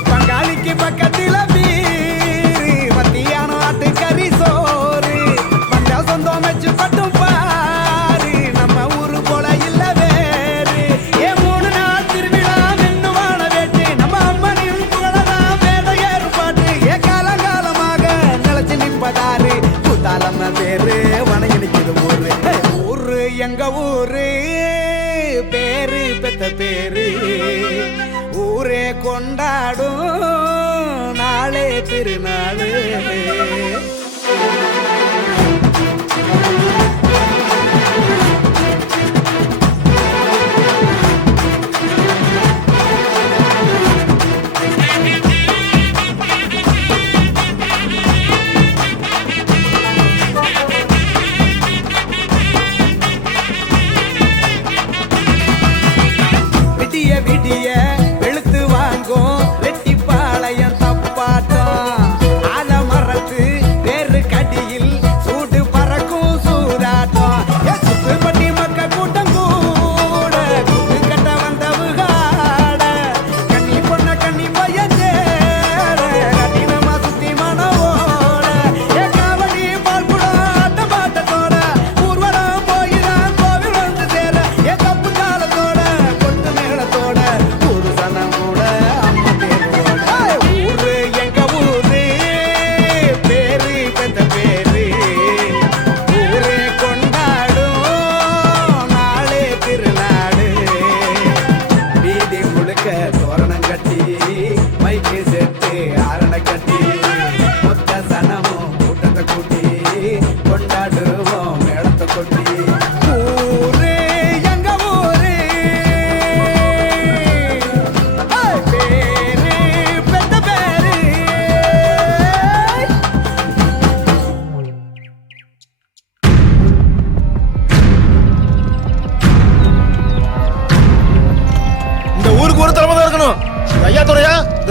பங்காளிக்கு பக்கத்தில் பீரு மத்தியானம் ஆட்டு கறி சோறு. மஞ்சா சொந்தம் வச்சு பட்டும் பாரு நம்ம ஊரு போல இல்ல வேறு. 3 நாள் திருவிழா நின்று வாழ வேட்டு நம்ம அம்மனின் புகழதான் வேத ஏற்பாட்டு. காலங்காலமாக நிலச்சி நிற்பதாரு கூத்தாலம்ம பேரு வணங்கி நிற்கிறது ஊரு. ஊரு எங்க ஊரு பேரு பெத்த பேரு. ஊரே கொண்டாடும் நாளே திருநாளு. விடிய விடிய வெளுத்து வாங்கும் வெட்டி பாளையம் தப்பாட்டம். ஆல மரத்து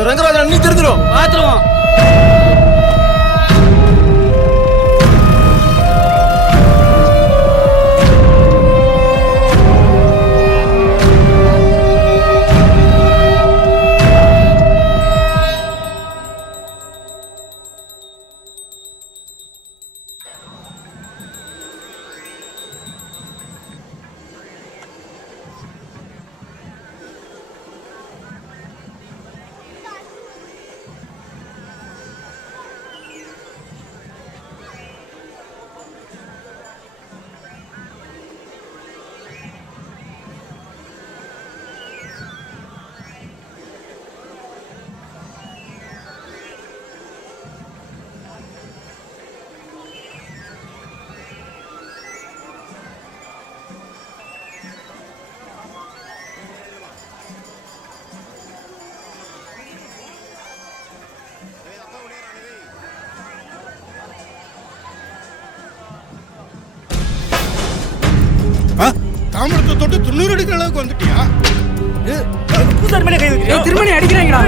இந்த ரங்கராஜன் அண்ணி தெரிஞ்சிடும். பாத்துருவோம். தாமிரத்தை தொட்டு 90 அடிக்கிற அளவுக்கு வந்துட்டியா? பூசாரி மேலே கை வைக்கிறியா? திருமணி அடிக்கிறாங்கடா.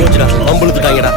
போச்சுடா, அம்புழுத்துட்டாங்கடா.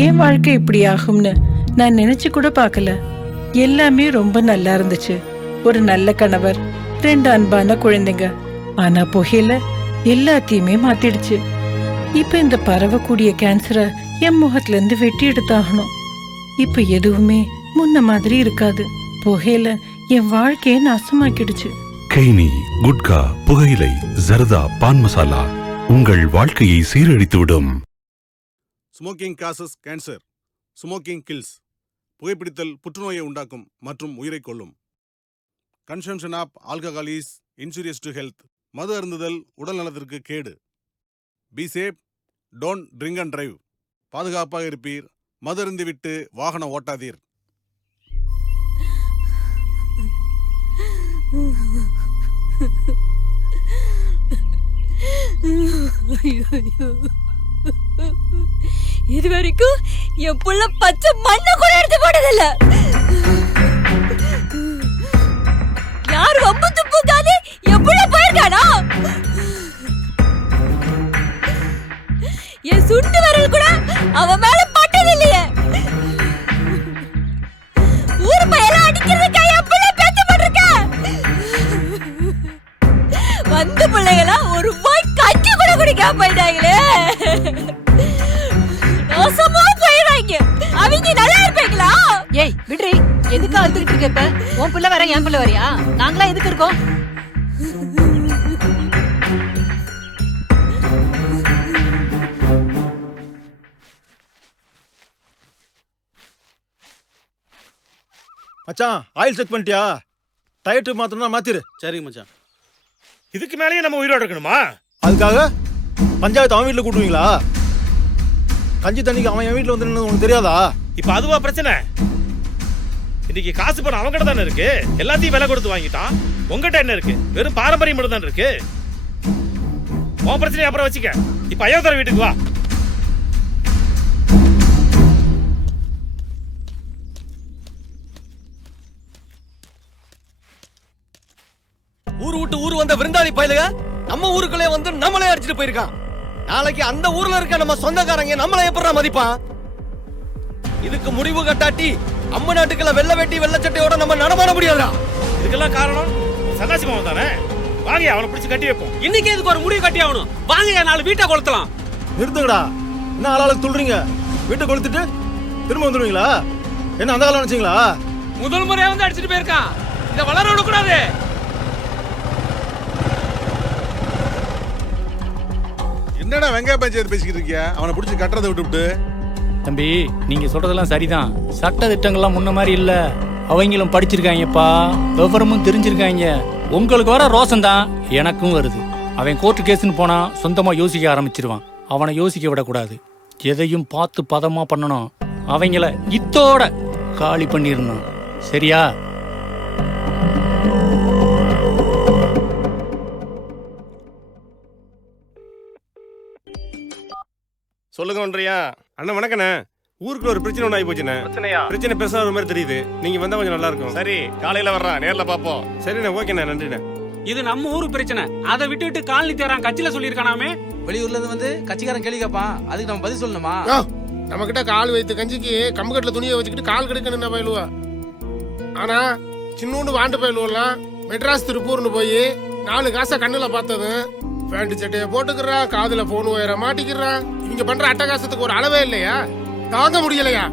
ஏன் வாழ்க்கை இப்படி ஆகும்னு நான் நினைச்சு கூட பார்க்கல. எல்லாமே ரொம்ப நல்லா இருந்துச்சு. ஒரு நல்ல கணவர், 2 அன்பான குழந்தைங்க. ஆனா புகையில எல்லாத்தையுமே மாத்திடுச்சு. இப்ப இந்த பரவக்கூடிய கேன்சரை என் முகத்துல இருந்து வெட்டி எடுத்தாகணும். இப்ப எதுவுமே முன்ன மாதிரி இருக்காது. புகையில என் வாழ்க்கையை நாசமாக்கிடுச்சு. கெய்னி, குட்கா, புகையிலை, ஜர்தா, பான் மசாலா உங்கள் வாழ்க்கையை சீரழித்துவிடும். Smoking causes cancer. Smoking kills. புகைப்பிடித்தல் புற்றுநோயை உண்டாக்கும் மற்றும் உயிரை கொல்லும். Consumption of alcohol is injurious to health. மது அருந்துதல் உடல் நலத்திற்கு கேடு. Be safe, don't drink and drive. பாதுகாப்பாக இருப்பீர். மது அருந்திவிட்டு வாகனம் ஓட்டாதீர். இது வரைக்கும் என் புள்ள பச்சை மண்ணை கூட எடுத்து போட்டதில்ல. யார் வம்பு துப்புக்காது என் புள்ள போயிருக்கானா? என் சுண்டு விரல் கூட அவன் மேல பட்டது இல்லையே. ஊரு பையெல்லாம் அடிக்கிறதுக்கா என் புள்ள பேச்சு போட்டிருக்க? வந்த பிள்ளைகளா ஒரு வாய் கஞ்சி கூட குடிக்காம போயிட்டாங்களே. நாசமா போயிடுறாங்க. அவங்க நல்லா இருப்பீங்களா? ஏய் விட்ரி, எதுக்கு அழுதுகிட்டு இருக்க? இப்ப உன் பிள்ளை வர என் பிள்ளை வரையா? நாங்களா எதுக்கு இருக்கோம்? மச்சான் ஆயில் செக் பண்ணிட்டியா? டயர் மாத்தணும் மாத்திரு. சரிங்க மச்சான். இதுக்கு மேலேயே நம்ம உயிரோட இருக்கணுமா? அதுக்காக பஞ்சாயத்து அவன் வீட்டில் கூட்டுவீங்களா? கஞ்சி தண்ணிக்கு அவன் என் வீட்டில் வந்து உனக்கு தெரியாதா? இப்ப அதுவா பிரச்சனை? இன்னைக்கு காசு பணம் அவங்ககிட்ட தானே இருக்கு. எல்லாத்தையும் விலை கொடுத்து வாங்கிட்டான். உங்ககிட்ட என்ன இருக்கு? வெறும் பாரம்பரியம் மட்டும் தான் இருக்கு. உன் பிரச்சனையை அப்புறம் வச்சுக்க. இப்ப அயோத்தர வீட்டுக்கு வா. ஊரு விட்டு ஊர் வந்த விருந்தாளி பயலுக நம்ம ஊருக்குள்ளே வந்து நம்மளே அடிச்சுட்டு போயிருக்கான். நாளைக்கு அந்த ஊர்ல இருக்க நம்ம சொந்தக்காரங்க நம்மளை எப்படி மதிப்பான்? இதுக்கு முடிவு கட்டாட்டி அம்ம நாட்டுக்குள்ள வெள்ள வெட்டி வெள்ளச்சட்டையோட நம்ம நடமாட முடியாதா? இதுக்கெல்லாம் காரணம் சன்னாசி மாவன் தானே. வாங்க அவனை பிடிச்சு கட்டி வைப்போம். இன்னைக்கு இதுக்கு ஒரு முடிவு கட்டி ஆகணும். வாங்க 4 வீட்டை கொளுத்தலாம். நிறுத்துங்கடா. என்ன ஆளாளுக்கு துள்றீங்க? வீட்டை கொளுத்துட்டு திரும்ப வந்துடுவீங்களா? என்ன அந்த காலம் நினைச்சீங்களா? முதல் முறையா வந்து அடிச்சுட்டு போயிருக்கான். இத வளர விடக்கூடாது. என்னடா வெங்காய பஞ்சாயத்து பேசிக்கிட்டு இருக்கியா? அவனை பிடிச்சி கட்டுறதை விட்டுவிட்டு. தம்பி, நீங்க சொல்றதெல்லாம் சரிதான். சட்ட திட்டங்கள்லாம் முன்ன மாதிரி இல்ல. அவங்களும் படிச்சிருக்காங்கப்பா, விவரமும் தெரிஞ்சிருக்காங்க. உங்களுக்கு வர ரோசம் தான் எனக்கும் வருது. அவன் கோர்ட்டு கேஸ்ன்னு போனா சொந்தமா யோசிக்க ஆரம்பிச்சிருவான். அவனை யோசிக்க விடக்கூடாது. எதையும் பார்த்து பதமா பண்ணணும். அவங்கள இத்தோட காலி பண்ணிடணும். சரியா? சொல்லுங்க ஒன்றையா. அண்ணா வணக்கண்ணே. ஊருக்குள்ள ஒரு பிரச்சனை ஒன்று ஆகி போச்சுண்ணே. பிரச்சனை பெருசா ஒரு மாதிரி தெரியுது. நீங்க வந்தா கொஞ்சம் நல்லா இருக்கும். சரி, காலையில வர்றான், நேர்ல பாப்போம். சரிண்ணே, ஓகேண்ணே, நன்றிண்ணே. இது நம்ம ஊரு பிரச்சனை. அதை விட்டு காலனி தேரான் கட்சியில சொல்லியிருக்கானாமே. வெளியூர்ல இருந்து வந்து கட்சிக்காரன் கேள்வி கேட்பான், அதுக்கு நம்ம பதில் சொல்லணுமா? நம்ம கிட்ட கால் வைத்து கஞ்சிக்கு கம்புக்கட்டில் துணியை வச்சுக்கிட்டு கால் கெடுக்கணும் பயிலுவா. ஆனா சின்னூண்டு வாண்டு பயிலுவெல்லாம் மெட்ராஸ் திருப்பூர்னு போய் 4 காசை கண்ணுல பார்த்தது. பேண்ட் சட்டையை போட்டுக்கிறான், காதுல போன் வயர மாட்டிக்கிறான். இவங்க பண்ற அட்டகாசத்துக்கு ஒரு அளவே இல்லையா? தாங்க முடியலையா?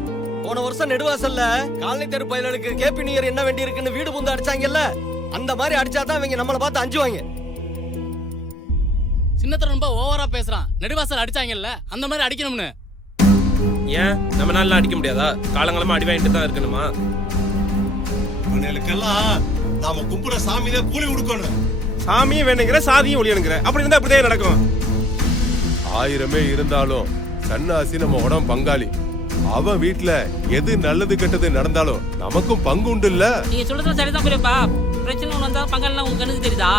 போன வருஷம் நெடுவாசல்ல காலனி தெரு பயலுக்கு கேபி நியர் என்ன வேண்டி இருக்குன்னு வீடு புந்து அடிச்சாங்கல்ல, அந்த மாதிரி அடிச்சாதான் அவங்க நம்மளை பார்த்து அஞ்சுவாங்க. சின்னத்தர ரொம்ப ஓவரா பேசுறான். நெடுவாசல் அடிச்சாங்கல்ல, அந்த மாதிரி அடிக்கணும்னு. ஏன் நம்ம நாள்ல அடிக்க முடியாதா? காலங்காலமா அடி வாங்கிட்டு தான் இருக்கணுமா? இவனுக்கெல்லாம் நாம கும்பிட சாமி தான் கூலி கொடுக்கணும். சாமியும் வேணுங்கிற சாதியும் ஒளியணுங்கிற. அப்படி இருந்தா அப்படிதான் நடக்கும். 1000 இருந்தாலும் சன்னாசி நம்ம உடம்பு பங்காளி. அவன் வீட்டுல எது நல்லது கெட்டது நடந்தாலும் நமக்கும் பங்கு உண்டு இல்ல. நீங்க சொல்றது சரிதான் பெரியப்பா. பிரச்சனை ஒண்ணு வந்தா பங்காளிலாம் உங்களுக்கு கண்ணுக்கு தெரியுதா?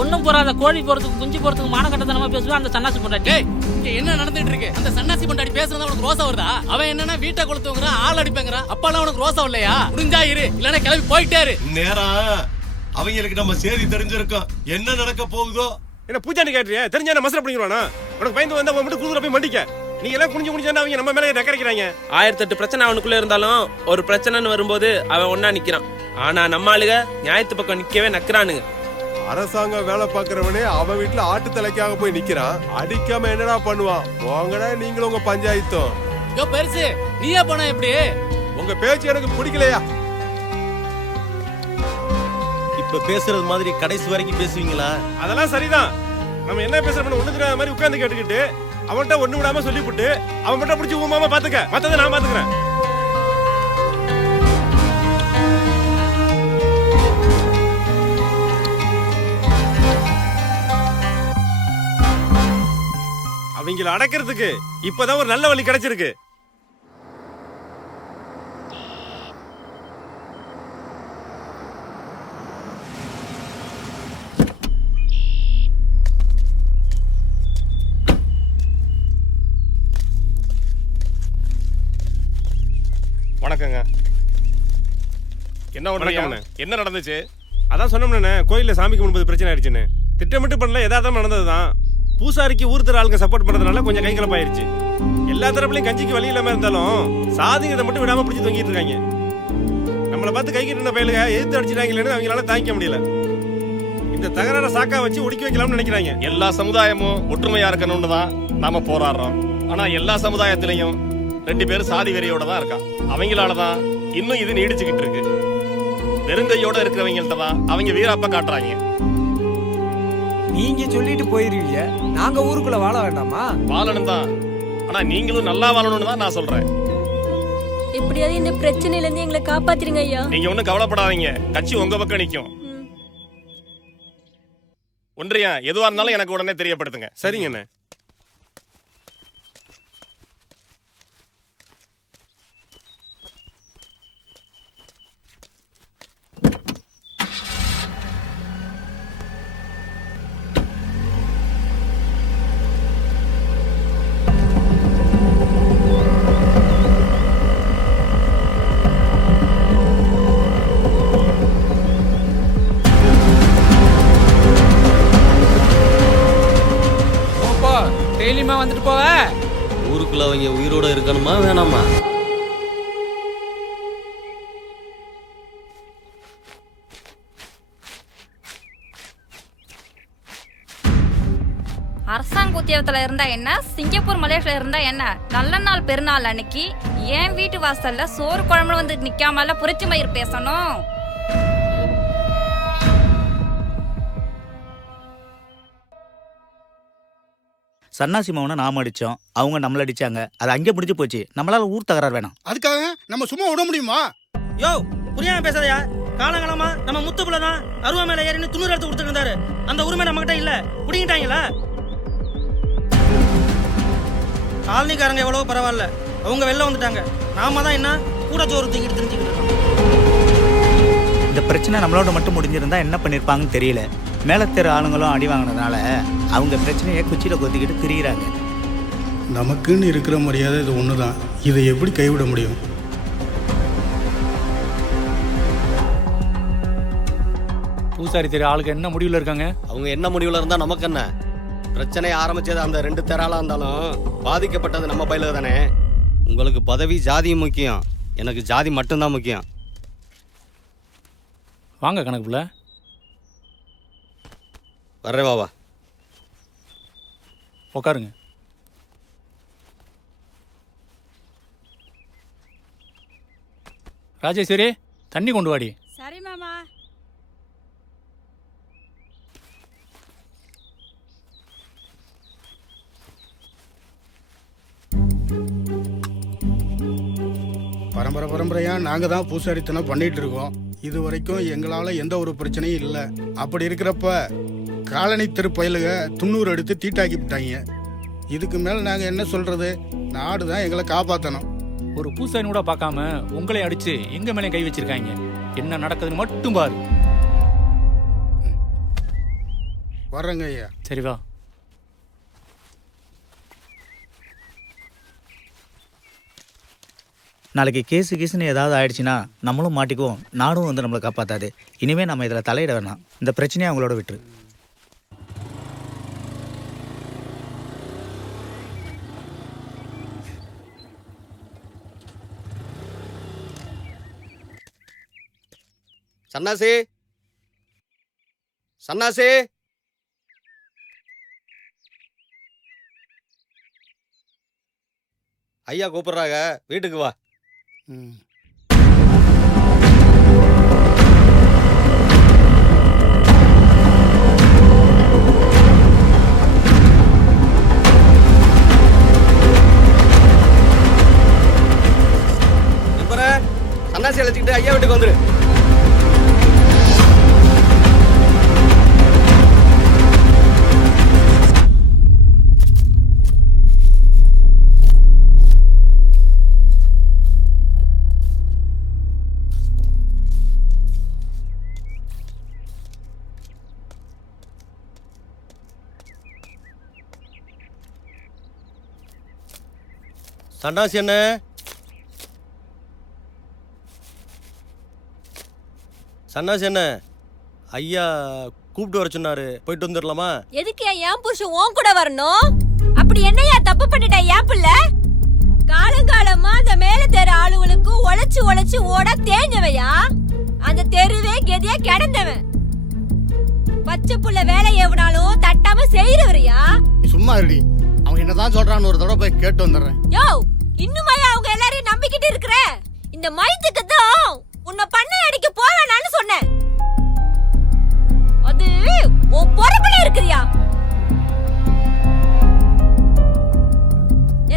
ஒண்ணும் போறாத கோழி போறதுக்கு குஞ்சு போறதுக்கு மான கட்டத்தனமா பேசுவா அந்த சன்னாசி பொண்டாட்டி. இங்க என்ன நடந்துட்டு இருக்கு? அந்த சன்னாசி பொண்டாட்டி பேசுறதா உனக்கு ரோசா வருதா? அவன் என்னன்னா வீட்டை கொளுத்துவங்கற, ஆள் அடிப்பங்கற. அப்பெல்லாம் உனக்கு ரோசா இல்லையா? முடிஞ்சா இரு, இல்லனா கிளம்பி போயிட்டே இரு. நேரம் அவங்களுக்கு நம்ம சேதி தெரிஞ்சிருக்கோம். என்ன நடக்க போகுதோ. என்ன பூஜாண்டி கேட்டியா? தெரிஞ்சா என்ன மசர பண்ணிடுவானா? உனக்கு பயந்து வந்தா அவன் மட்டும் குதிரை போய் மண்டிக்க. நீங்க எல்லாம் குனிஞ்சு குனிஞ்சா அவங்க நம்ம மேலே நக்கரைக்கிறாங்க. 1008 பிரச்சனை அவனுக்குள்ள இருந்தாலும் ஒரு பிரச்சனைன்னு வரும்போது அவன் ஒன்னா நிக்கிறான். ஆனா நம்ம ஆளுங்க நியாயத்து பக்கம் நிக்கவே நக்கறானுங்க. அரசாங்கம் வேலை பாக்குறவனே அவன் வீட்டுல ஆட்டு தலைக்காக போய் நிக்கிறான். அடிக்காம என்னடா பண்ணுவான்? போங்கடா நீங்களும் உங்க பஞ்சாயத்தும். யோ பெருசு, நீயே போனா எப்படி? உங்க பேச்சு எனக்கு பிடிக்கலையா? இப்ப பேசுறது மாதிரி கடைசி வரைக்கும் பேசுவீங்களா? அதெல்லாம் சரிதான். நம்ம என்ன பேசுறோம்னு ஒண்ணு தெரியாத மாதிரி உட்கார்ந்து கேட்டுக்கிட்டு அவன்கிட்ட ஒண்ணு விடாம சொல்லிவிட்டு அவன் மட்டும் பிடிச்சி ஊமாம பாத்துக்க. மத்ததை நான் பாத்துக்கிறேன். அவங்கள அடக்கிறதுக்கு இப்பதான் ஒரு நல்ல வழி கிடைச்சிருக்கு. வணக்கங்க. என்ன வணக்கம்ண்ணே. என்ன நடந்துச்சு? அதான் சொன்னோம்ண்ணே, கோயிலில் சாமி கும்பிடும்போது பிரச்சனை ஆயிடுச்சுன்னு. திட்டமிட்டு பண்ணல, யதார்த்தமா நடந்தது தான். பூசாரிக்கு ஊர் தர ஆளுங்க சப்போர்ட் பண்றதுனால கொஞ்சம் கைகலப்பாயிருச்சு. எல்லா தரப்புலையும் கஞ்சிக்கு வழி இல்லாம இருந்தாலும் சாதிங்கிறத மட்டும் விடாம பிடிச்சி தொங்கிட்டு இருக்காங்க. நம்மளை பார்த்து கைக்கிட்டு இருந்த பயலுக எதிர்த்து அடிச்சிட்டாங்களேன்னு அவங்களால தாங்கிக்க முடியல. இந்த தகராற சாக்கா வச்சு ஒடுக்கி வைக்கலாம்னு நினைக்கிறாங்க. எல்லா சமுதாயமும் ஒற்றுமையா இருக்கணும்னு தான் நாம போராடுறோம். ஆனா எல்லா சமுதாயத்திலையும் 2 பேரும் சாதி வெறியோட தான் இருக்கா. அவங்களால தான் இன்னும் இது நீடிச்சுக்கிட்டு இருக்கு. வெறுங்கையோட இருக்கிறவங்கள்ட்ட தான் அவங்க வீராப்ப காட்டுறாங்க. நீங்க சொல்லிட்டு போயிருவீங்க, நாங்க ஊருக்குள்ள வாழ வேண்டாமா? வாழணும் தான், ஆனா நீங்களும் நல்லா வாழணும்னு தான் நான் சொல்றேன். எப்படியாவது இந்த பிரச்சனையில இருந்து எங்களை காப்பாத்திருங்க ஐயா. நீங்க ஒண்ணும் கவலைப்படாதீங்க, கட்சி உங்க பக்கம் நிக்கும். ஒன்றியா எதுவா இருந்தாலும் எனக்கு உடனே தெரியப்படுத்துங்க. சரிங்கண்ணே. டெய்லியுமா வந்துட்டு போவ? ஊருக்குள்ள அவங்க உயிரோட இருக்கணுமா வேணாமா? அரசாங்க உத்தியோகத்துல இருந்தா என்ன, சிங்கப்பூர் மலேசியால இருந்தா என்ன, நல்ல நாள் பெருநாள் அன்னைக்கு என் வீட்டு வாசல்ல சோறு குழம்பு வந்து நிக்காமல புரட்சி மயிர் பேசணும். சன்னாசி மவனை நாம அடிச்சோம், அவங்க நம்மள அடிச்சாங்க. அது அங்கே முடிஞ்சு போச்சு. நம்மளால ஊர் தகராறு வேணாம். அதுக்காக நம்ம சும்மா விட முடியுமா? யோ புரியாம பேசாதயா. காலங்காலமா நம்ம முத்துப்புல தான் அருவா மேல ஏறின்னு துணூறு எடுத்து கொடுத்துட்டு இருந்தாரு. அந்த உரிமை நம்ம கிட்ட இல்ல, புடிங்கிட்டாங்களா? காலனிக்காரங்க எவ்வளவோ பரவாயில்ல, அவங்க வெளில வந்துட்டாங்க. நாம தான் என்ன கூட சோறு தூக்கிட்டு தெரிஞ்சுக்கிட்டு இருக்கோம். இந்த பிரச்சனை நம்மளோட மட்டும் முடிஞ்சிருந்தா என்ன பண்ணிருப்பாங்கன்னு தெரியல. மேலத்தேர் ஆளுங்களும் அடி வாங்கினதுனால அவங்க பிரச்சனையை குச்சியில கொத்திக்கிட்டு திரியிறாங்க. நமக்குன்னு இருக்கிற மரியாதை இது ஒன்று தான். இதை எப்படி கைவிட முடியும்? பூசாரி தெரிய ஆளுக்கு என்ன முடிவுல இருக்காங்க? அவங்க என்ன முடிவுல இருந்தா நமக்கு என்ன? பிரச்சனையை ஆரம்பிச்சது அந்த 2 தெராலா இருந்தாலும் பாதிக்கப்பட்டது நம்ம பயில தானே. உங்களுக்கு பதவி ஜாதி முக்கியம், எனக்கு ஜாதி மட்டும்தான் முக்கியம். வாங்க கணக்குல வர்றே பாபா. உட்காருங்க. ராஜேஸ்வரி, தண்ணி கொண்டு வாடி. சரி மாமா. பரம்பரையா நாங்க தான் பூசாரித்தனம் பண்ணிட்டு இருக்கோம். இது வரைக்கும் எங்களால எந்த ஒரு பிரச்சனையும் இல்லை. அப்படி இருக்கிறப்ப காலனி தெரு பயலுக 90 எடுத்து தீட்டாக்கி விட்டாங்க. இதுக்கு மேல நாங்க என்ன சொல்றது? நாடு தான் எங்களை காப்பாற்றணும். ஒரு பூசாரி கூட பார்க்காம உங்களை அடிச்சு எங்க மேலே கை வச்சிருக்காங்க. என்ன நடக்குதுன்னு மட்டும் பாரு. வர்றேங்க ஐயா. சரி வா. நாளைக்கு கேஸுன்னு ஏதாவது ஆயிடுச்சுன்னா நம்மளும் மாட்டிக்குவோம், நாடும் வந்து நம்மளை காப்பாத்தாது. இனிமே நம்ம இதில் தலையிட வேணாம். இந்த பிரச்சனையை அவங்களோட விட்டுரு. சன்னாசி, சன்னாசி, ஐயா கூப்பிடுறாங்க, வீட்டுக்கு வா. சன்னாசி அழைச்சிக்கிட்டு ஐயா வீட்டுக்கு வந்துரு. சன்னாசி என்ன சன்னாசி என்ன ஐயா கூப்பிட்டு வர சொன்னாரு, போயிட்டு வந்துடலாமா? எதுக்கு என் புருஷன் உன் கூட வரணும்? அப்படி என்னையா தப்பு பண்ணிட்ட என் புள்ள? காலங்காலமா அந்த மேல தெரு ஆளுகளுக்கு உழைச்சு உழைச்சு ஓட தேஞ்சவையா? அந்த தெருவே கெதியா கிடந்தவன். பச்சை புள்ள வேலை எவனாலும் தட்டாம செய்யறவரியா? சும்மா இருடி, அவங்க என்னதான் சொல்றான்னு ஒரு தடவை போய் கேட்டு வந்துடுறேன். யோ, இன்னுமாயா அவங்க எல்லாரையும் நம்பிக்கிட்டு இருக்கிற? இந்த மைத்துக்கு தான் உன்னை பண்ணை அடிக்க போவேனான்னு சொன்னேன். அது உன் பொறுப்புல இருக்குறியா?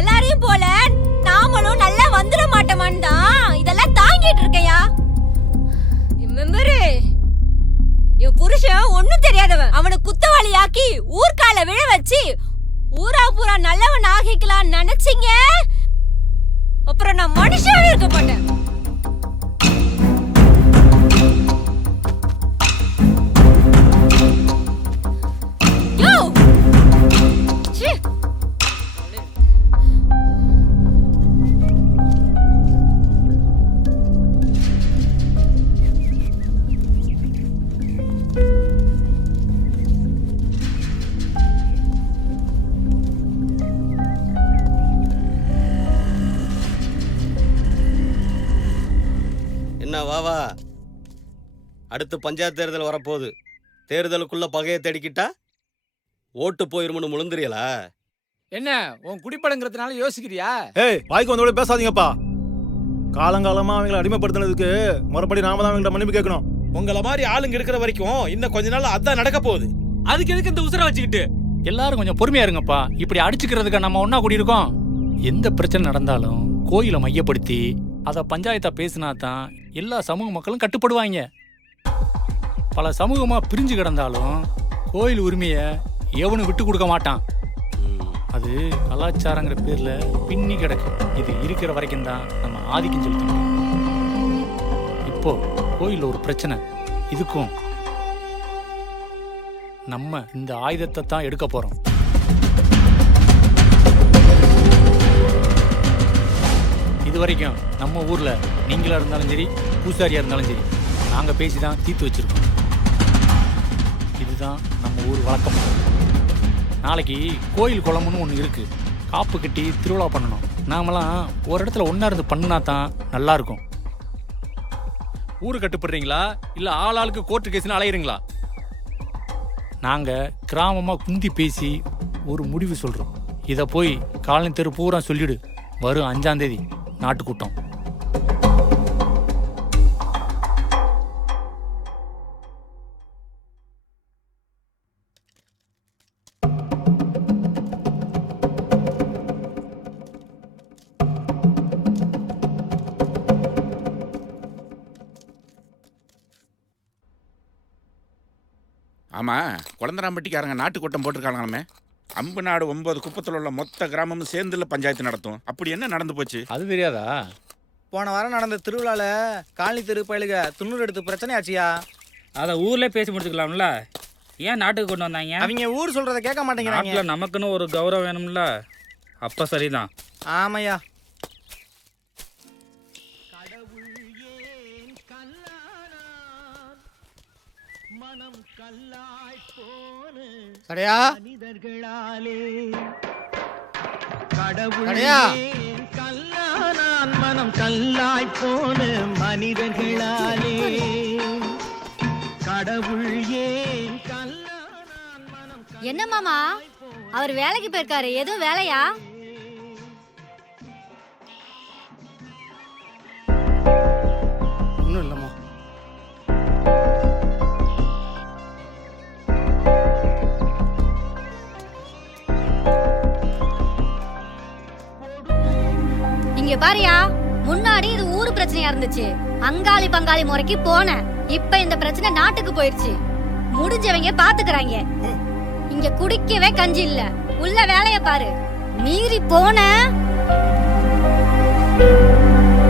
எல்லாரையும் போல நாமளும் நல்லா வந்துட மாட்டோமான்னு தான் இதெல்லாம் தாங்கிட்டு இருக்கையா. மெம்பரு, என் புருஷன் ஒண்ணும் தெரியாதவன். அவனை குத்தவாளியாக்கி ஊர்கால விழ வச்சு ஊரா பூரா நல்லவன் ஆகிக்கலாம் நினைச்சீங்க, அப்புறம் நான் மனுஷாவே இருக்க மாட்டேன். என்ன வாவா, அடுத்து பஞ்சாயத்து தேர்தல் வரப்போகுது. தேர்தலுக்குள்ள பகையை தேடிக்கிட்டா ஓட்டு போயிருமுன்னு முழுந்துறியலா? என்ன உன் குடிப்படங்கிறதுனால யோசிக்கிறியா? ஏய், வாய்க்கு வந்தோட பேசாதீங்கப்பா. காலங்காலமா அவங்களை அடிமைப்படுத்தினதுக்கு முறைப்படி நாம தான் அவங்கள்ட்ட மன்னிப்பு கேட்கணும். உங்கள மாதிரி ஆளுங்க இருக்கிற வரைக்கும் இன்னும் கொஞ்ச நாள் அதான் நடக்க போகுது. அதுக்கு எதுக்கு இந்த உசுரை வச்சுக்கிட்டு? எல்லாரும் கொஞ்சம் பொறுமையா இருங்கப்பா. இப்படி அடிச்சுக்கிறதுக்கு நம்ம ஒன்னா கூடி இருக்கோம். எந்த பிரச்சனை நடந்தாலும் கோயிலை மையப்படுத்தி அதை பஞ்சாயத்தா பேசினா தான் எல்லா சமூக மக்களும் கட்டுப்படுவாங்க. பல சமூகமா பிரிஞ்சு கிடந்தாலும் கோயில் உரிமையை எவனும் விட்டு கொடுக்க மாட்டான். அது கலாச்சாரங்கிற பேர்ல பின்னி கிடக்கு. இது இருக்கிற வரைக்கும் தான் நம்ம ஆதிக்கம் செலுத்தணும். இப்போ கோயில்ல ஒரு பிரச்சனை, இதுக்கும் நம்ம இந்த ஆயுதத்தை தான் எடுக்க போறோம். இது வரைக்கும் நம்ம ஊர்ல நீங்களா இருந்தாலும் சரி, பூசாரியா இருந்தாலும் சரி, நாங்க பேசிதான் தீர்த்து வச்சிருக்கோம். இதுதான் நம்ம ஊர் வழக்கம். நாளைக்கு கோயில் குளம்னு ஒன்று இருக்கு. காப்பு கட்டி திருவிழா பண்ணணும். நாமெல்லாம் ஒரு இடத்துல ஒன்னா இருந்து பண்ணினா தான் நல்லா இருக்கும். ஊரு கட்டுப்படுறீங்களா இல்ல ஆளாளுக்கு கோர்ட்டு கேஸ்னு அலையிறீங்களா? நாங்க கிராமமா குந்தி பேசி ஒரு முடிவு சொல்றோம். இதை போய் காலனி தெரு பூரா சொல்லிடு. வரும் 5ஆம் தேதி நாட்டுக்கூட்டம். ஆமா, குழந்தராம்பட்டிக்காரங்க நாட்டு கூட்டம் போட்டிருக்காங்களாமே. அம்பு நாடு 9 குப்பத்தில் உள்ள மொத்த கிராமமும் சேர்ந்துல பஞ்சாயத்து நடத்தும். அப்படி என்ன நடந்து போச்சு? அது தெரியாதா? போன வாரம் நடந்த திருவிழால காலனி தெரு பயிலுக துண்ணூறு எடுத்து பிரச்சனை ஆச்சியா. அதை ஊர்ல பேசி முடிச்சுக்கலாம்ல. ஏன் நாட்டுக்கு கொண்டு வந்தாங்க? அவங்க ஊர் சொல்றதை கேட்க மாட்டேங்கிறாங்க. நாட்டுல நமக்குன்னு ஒரு கௌரவம் வேணும்ல. அப்ப சரிதான். ஆமையா. கடையா கடையா கல்லானான் மனம் கல்லாய் போன மனிதர்களாலே கடவுள் ஏன் கல்லானான் மனம். என்ன மாமா, அவர் வேலைக்கு போயிருக்காரு, எதுவும் வேலையா? ஒன்றும் இல்லைம்மா. இங்க பாரியா, முன்னாடி இது ஊரு பிரச்சனையா இருந்துச்சு. அங்காளி பங்காளி முறைக்கு போன. இப்ப இந்த பிரச்சனை நாட்டுக்கு போயிருச்சு. முடிஞ்சவங்க பாத்துக்கறாங்க. இங்க குடிக்கவே கஞ்சி இல்ல. உள்ள வேலைய பாரு. மீறி போன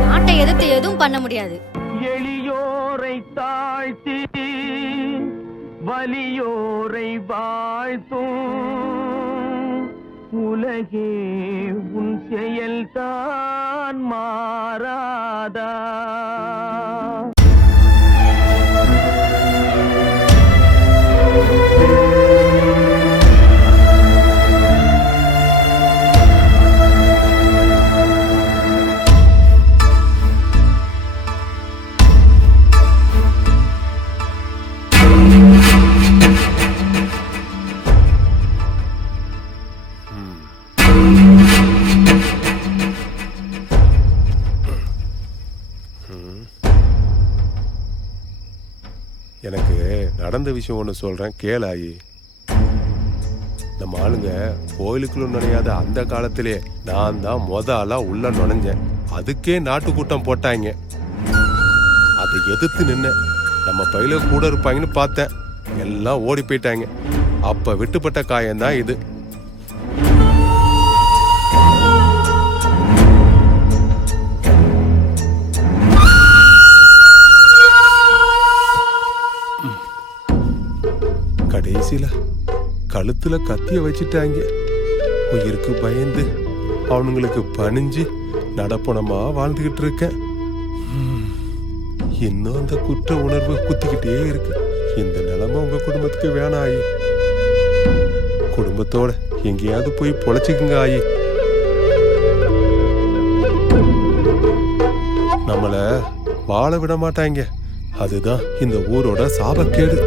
நாட்டை எதிர்த்து எதுவும் பண்ண முடியாது. எளியோரை தாழ்த்தி வலியோரை வாழ்த்தும் உலகே உன் செயல்தான் மாறாதா. எனக்கு நடந்த விஷயம் ஒன்று சொல்றேன் கேளாயி. நம்ம ஆளுங்க கோயிலுக்குள்ள நுழையாத அந்த காலத்திலே நான் தான் ஆளா உள்ள நுழைஞ்சேன். அதுக்கே நாட்டு கூட்டம் போட்டாங்க. அதை எதிர்த்து நின்ன நம்ம பையில கூட இருப்பாங்கன்னு பார்த்தேன். எல்லாம் ஓடி போயிட்டாங்க. அப்ப விட்டுப்பட்ட காயம்தான் இது. கடைசியில கழுத்துல கத்திய வச்சுட்டாங்க. உயிருக்கு பயந்து அவனுங்களுக்கு பணிஞ்சு நடப்பணமா வாழ்ந்துகிட்டு இருக்கேன். இன்னும் அந்த குற்ற உணர்வு குத்திக்கிட்டே இருக்கு. இந்த நிலைமை உங்க குடும்பத்துக்கு வேணாம் ஆயி. குடும்பத்தோட எங்கேயாவது போய் பொழைச்சிக்குங்க ஆயி. நம்மள வாழ விட மாட்டாங்க. அதுதான் இந்த ஊரோட சாபக்கேடு.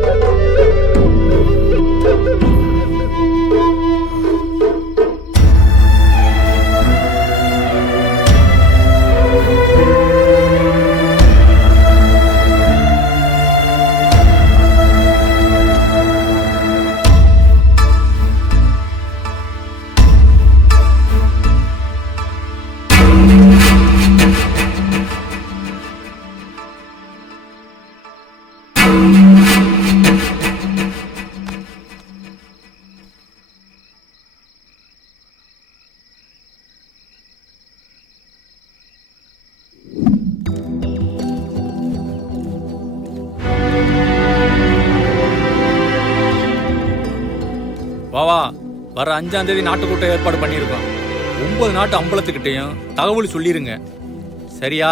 வாவா, வர 5ஆம் தேதி நாட்டுக்கூட்டம் ஏற்பாடு பண்ணியிருக்கோம். 9 நாட்டு அம்பலத்துக்கிட்டையும் தகவல் சொல்லிருங்க. சரியா?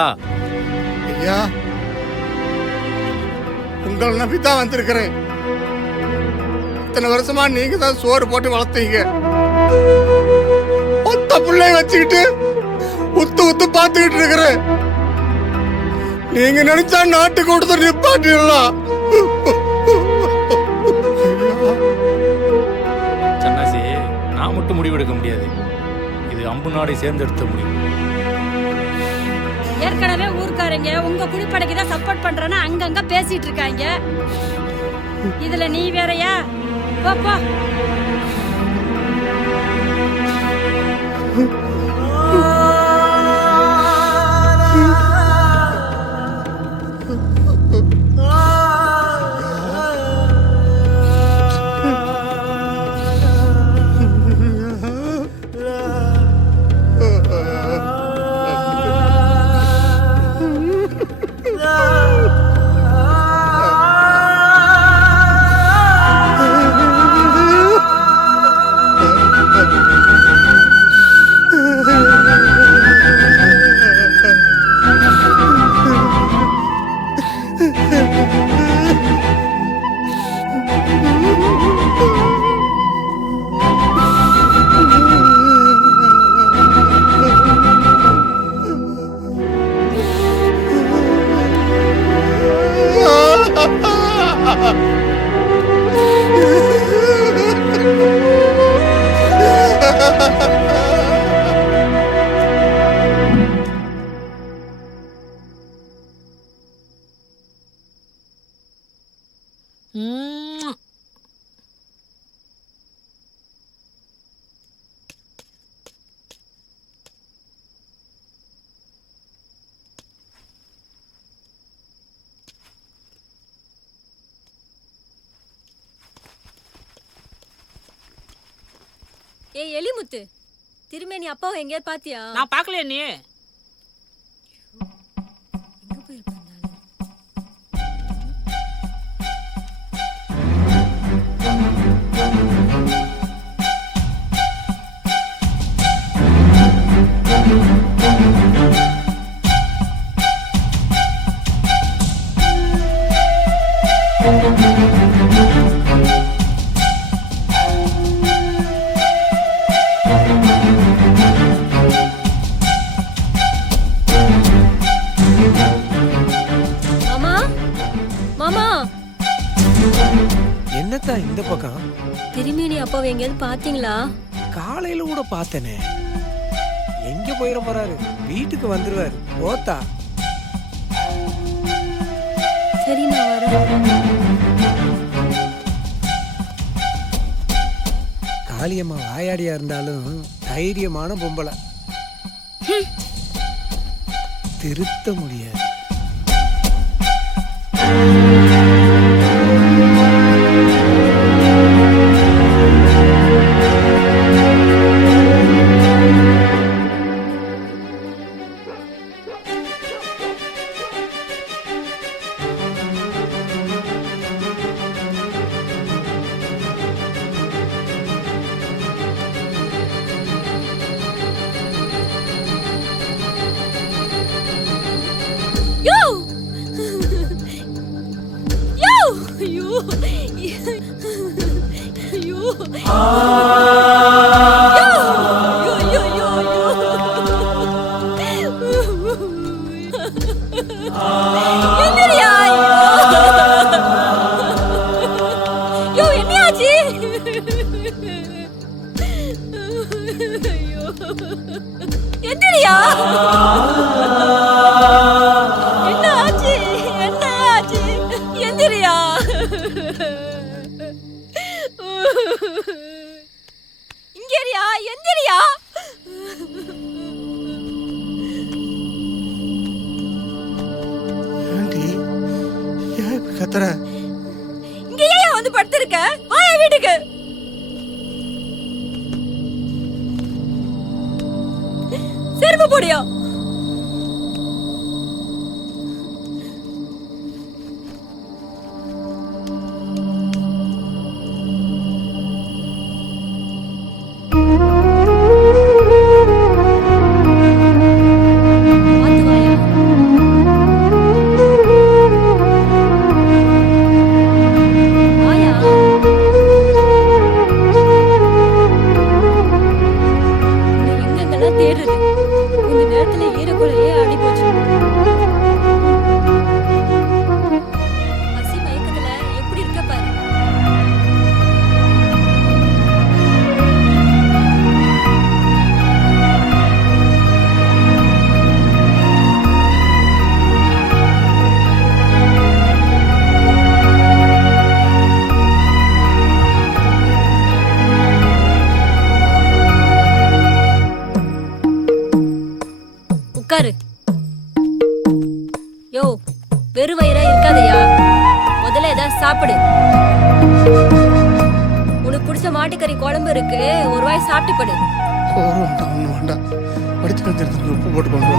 ஐயா, உங்களை நம்பித்தான் வந்திருக்கிறேன். இத்தனை வருஷமா நீங்க தான் சோறு போட்டு வளர்த்தீங்க. ஒத்த பிள்ளை வச்சுக்கிட்டு உத்து பார்த்துக்கிட்டு இருக்கிறேன். நீங்க நினைச்சா நாட்டுக்கூட்டத்தை நிப்பாட்டிடலாம். சன்னாசி, நான் மட்டும் முடிவெடுக்க முடியாது. இது அம்பு நாடை சேர்ந்தெடுத்த முடிவு. ஏற்கனவே ஊர்க்காரங்க உங்க குடிப்படைக்கு தான் சப்போர்ட் பண்றேன்னு அங்கங்க பேசிட்டு இருக்காங்க. இதுல நீ வேறயா? போ. ஏய் எலிமுத்து, திரும்ப நீ அப்பாவை எங்கேயாவது பாத்தியா? நான் பார்க்கலையே. நீ எங்க போயிருப்பாங்க? என்னத்தான் இந்த பக்கம்? திரும்பி நீ அப்பாவை எங்கேயாவது பாத்தீங்களா? காலையில கூட பார்த்தனே. எங்க போயிட போறாரு? வீட்டுக்கு வந்துருவாரு. ஓத்தா. சரி, நான் வரேன். காளியம்மா வாயாடியா இருந்தாலும் தைரியமான பொம்பளை, திருத்த முடியாது. சாப்பிடு. உனக்கு பிடிச்ச மாட்டுக்கறி குழம்பு இருக்கு, ஒரு வாய் சாப்பிட்டு படு. வேண்டாம், படிச்சு வச்சிருந்தேன், உப்பு போட்டு கொண்டு வா.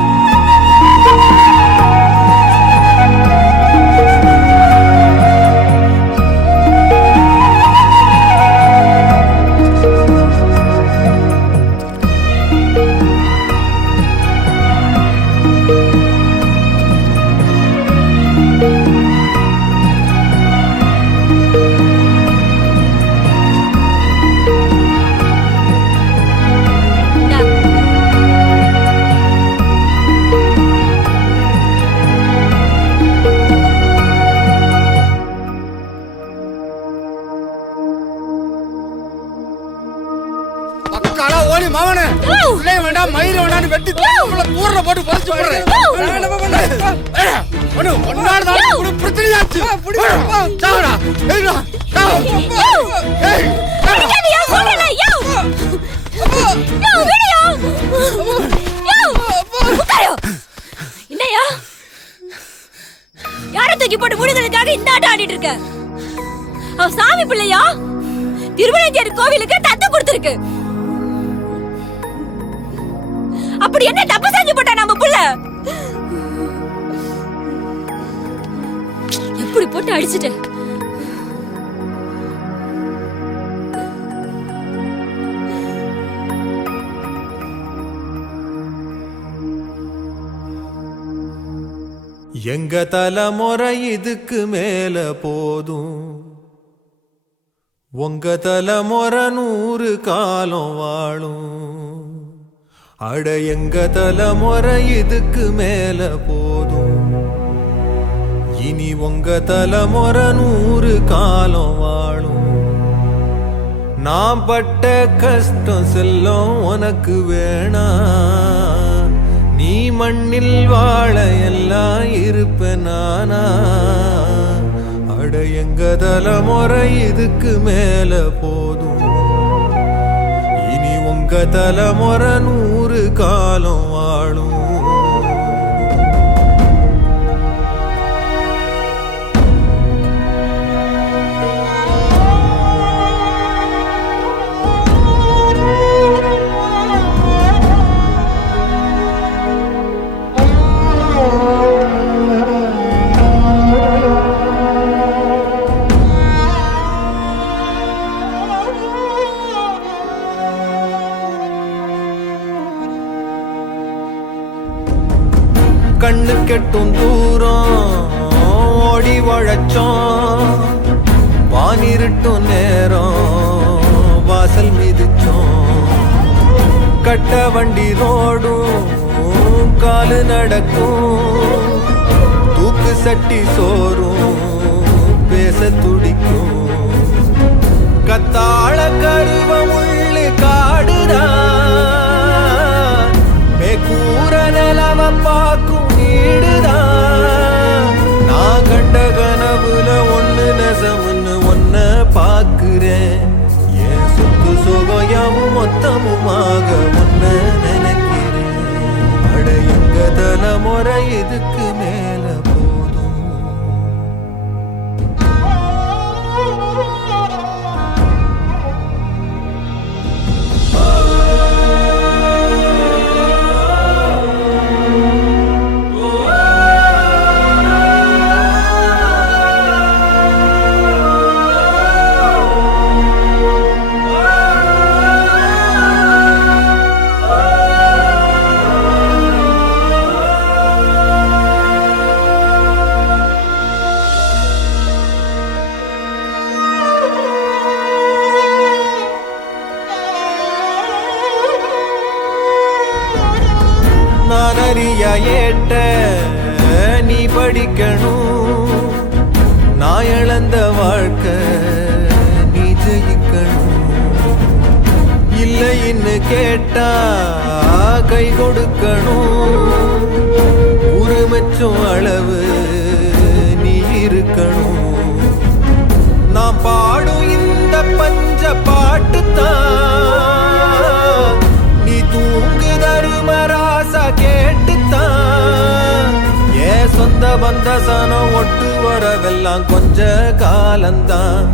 யார தூக்கி போட்டு முடிகளுக்காக இந்த ஆட்டம் ஆடிட்டு இருக்க? அவ சாமி பிள்ளையா? திருவண்ணாமலை கோவிலுக்கு தத்து கொடுத்திருக்கு. அப்படி என்ன தப்பு செஞ்சு போட்டா நம்ம புள்ள? எப்படி போட்டு அடிச்சிட்டு எங்க தலைமுறை இதுக்கு மேல போதும், உங்க தலைமுறை 100 காலம் வாழும். அட எங்க தலைமுறை இதுக்கு மேல போதும், இனி உங்க தலைமுறை 100 காலம் வாழும். நான் பட்ட கஷ்டம் செல்லும் உனக்கு வேணாம், நீ மண்ணில் வாழ எல்லாம் இருப்ப நானா. அட எங்க தலைமுறை இதுக்கு மேல போதும், எங்க தலைமுறை 100 காலம் வாழும். கண்ணு கெட்டும் தூரம் ஓடி வழச்சோம், வானிருட்டும் நேரம் வாசல் மிதிச்சோம். கட்ட வண்டி ரோடும் காலு நடக்கும், தூக்கு சட்டி சோறும் பேச துடிக்கும். கத்தாழ கருவ முள்ளு காடுதான், கூற நிலவ பார்க்கும் வீடுதான். நான் கண்ட கனவுல ஒண்ணு நெசமுன்னு ஒன்ன பாக்குறேன். என் சொத்து சுகையாவும் மொத்தமுமாக ஒன்ன நினைக்கிறேன். அட எங்க தலைமுறை இதுக்கு மேல போதும். நான் அறியா ஏட்ட நீ படிக்கணும், நான் இழந்த வாழ்க்கை நீ ஜெயிக்கணும். இல்லைன்னு கேட்டா கை கொடுக்கணும், உரிமைச்சும் அளவு நீ இருக்கணும். நான் பாடும் இந்த பஞ்ச பாட்டுத்தான் நீ தூங்கு தருமராசா கேட்டுத்தான். ஏன் சொந்த பந்த சனம் ஒட்டு வரவெல்லாம் கொஞ்ச காலந்தான்.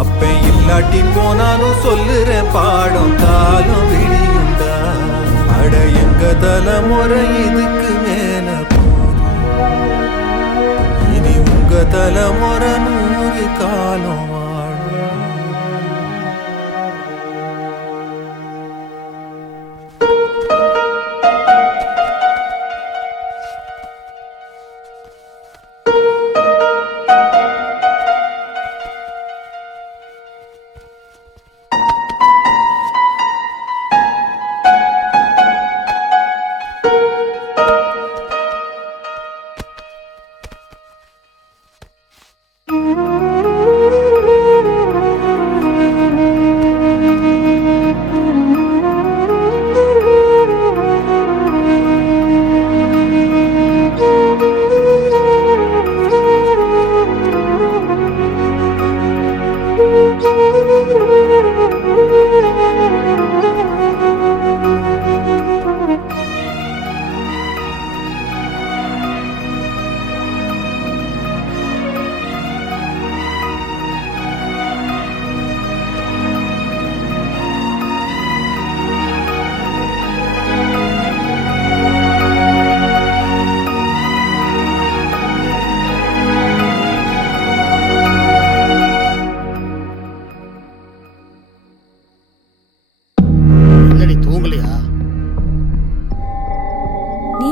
அப்ப இல்லாட்டி போனாலும் சொல்லுறேன் பாடம் காலம் விடியுண்டா. அட எங்க தலைமுறை இதுக்கு மேல போதும். இனி உங்க தலைமுறை 100 காலம் வாழும்.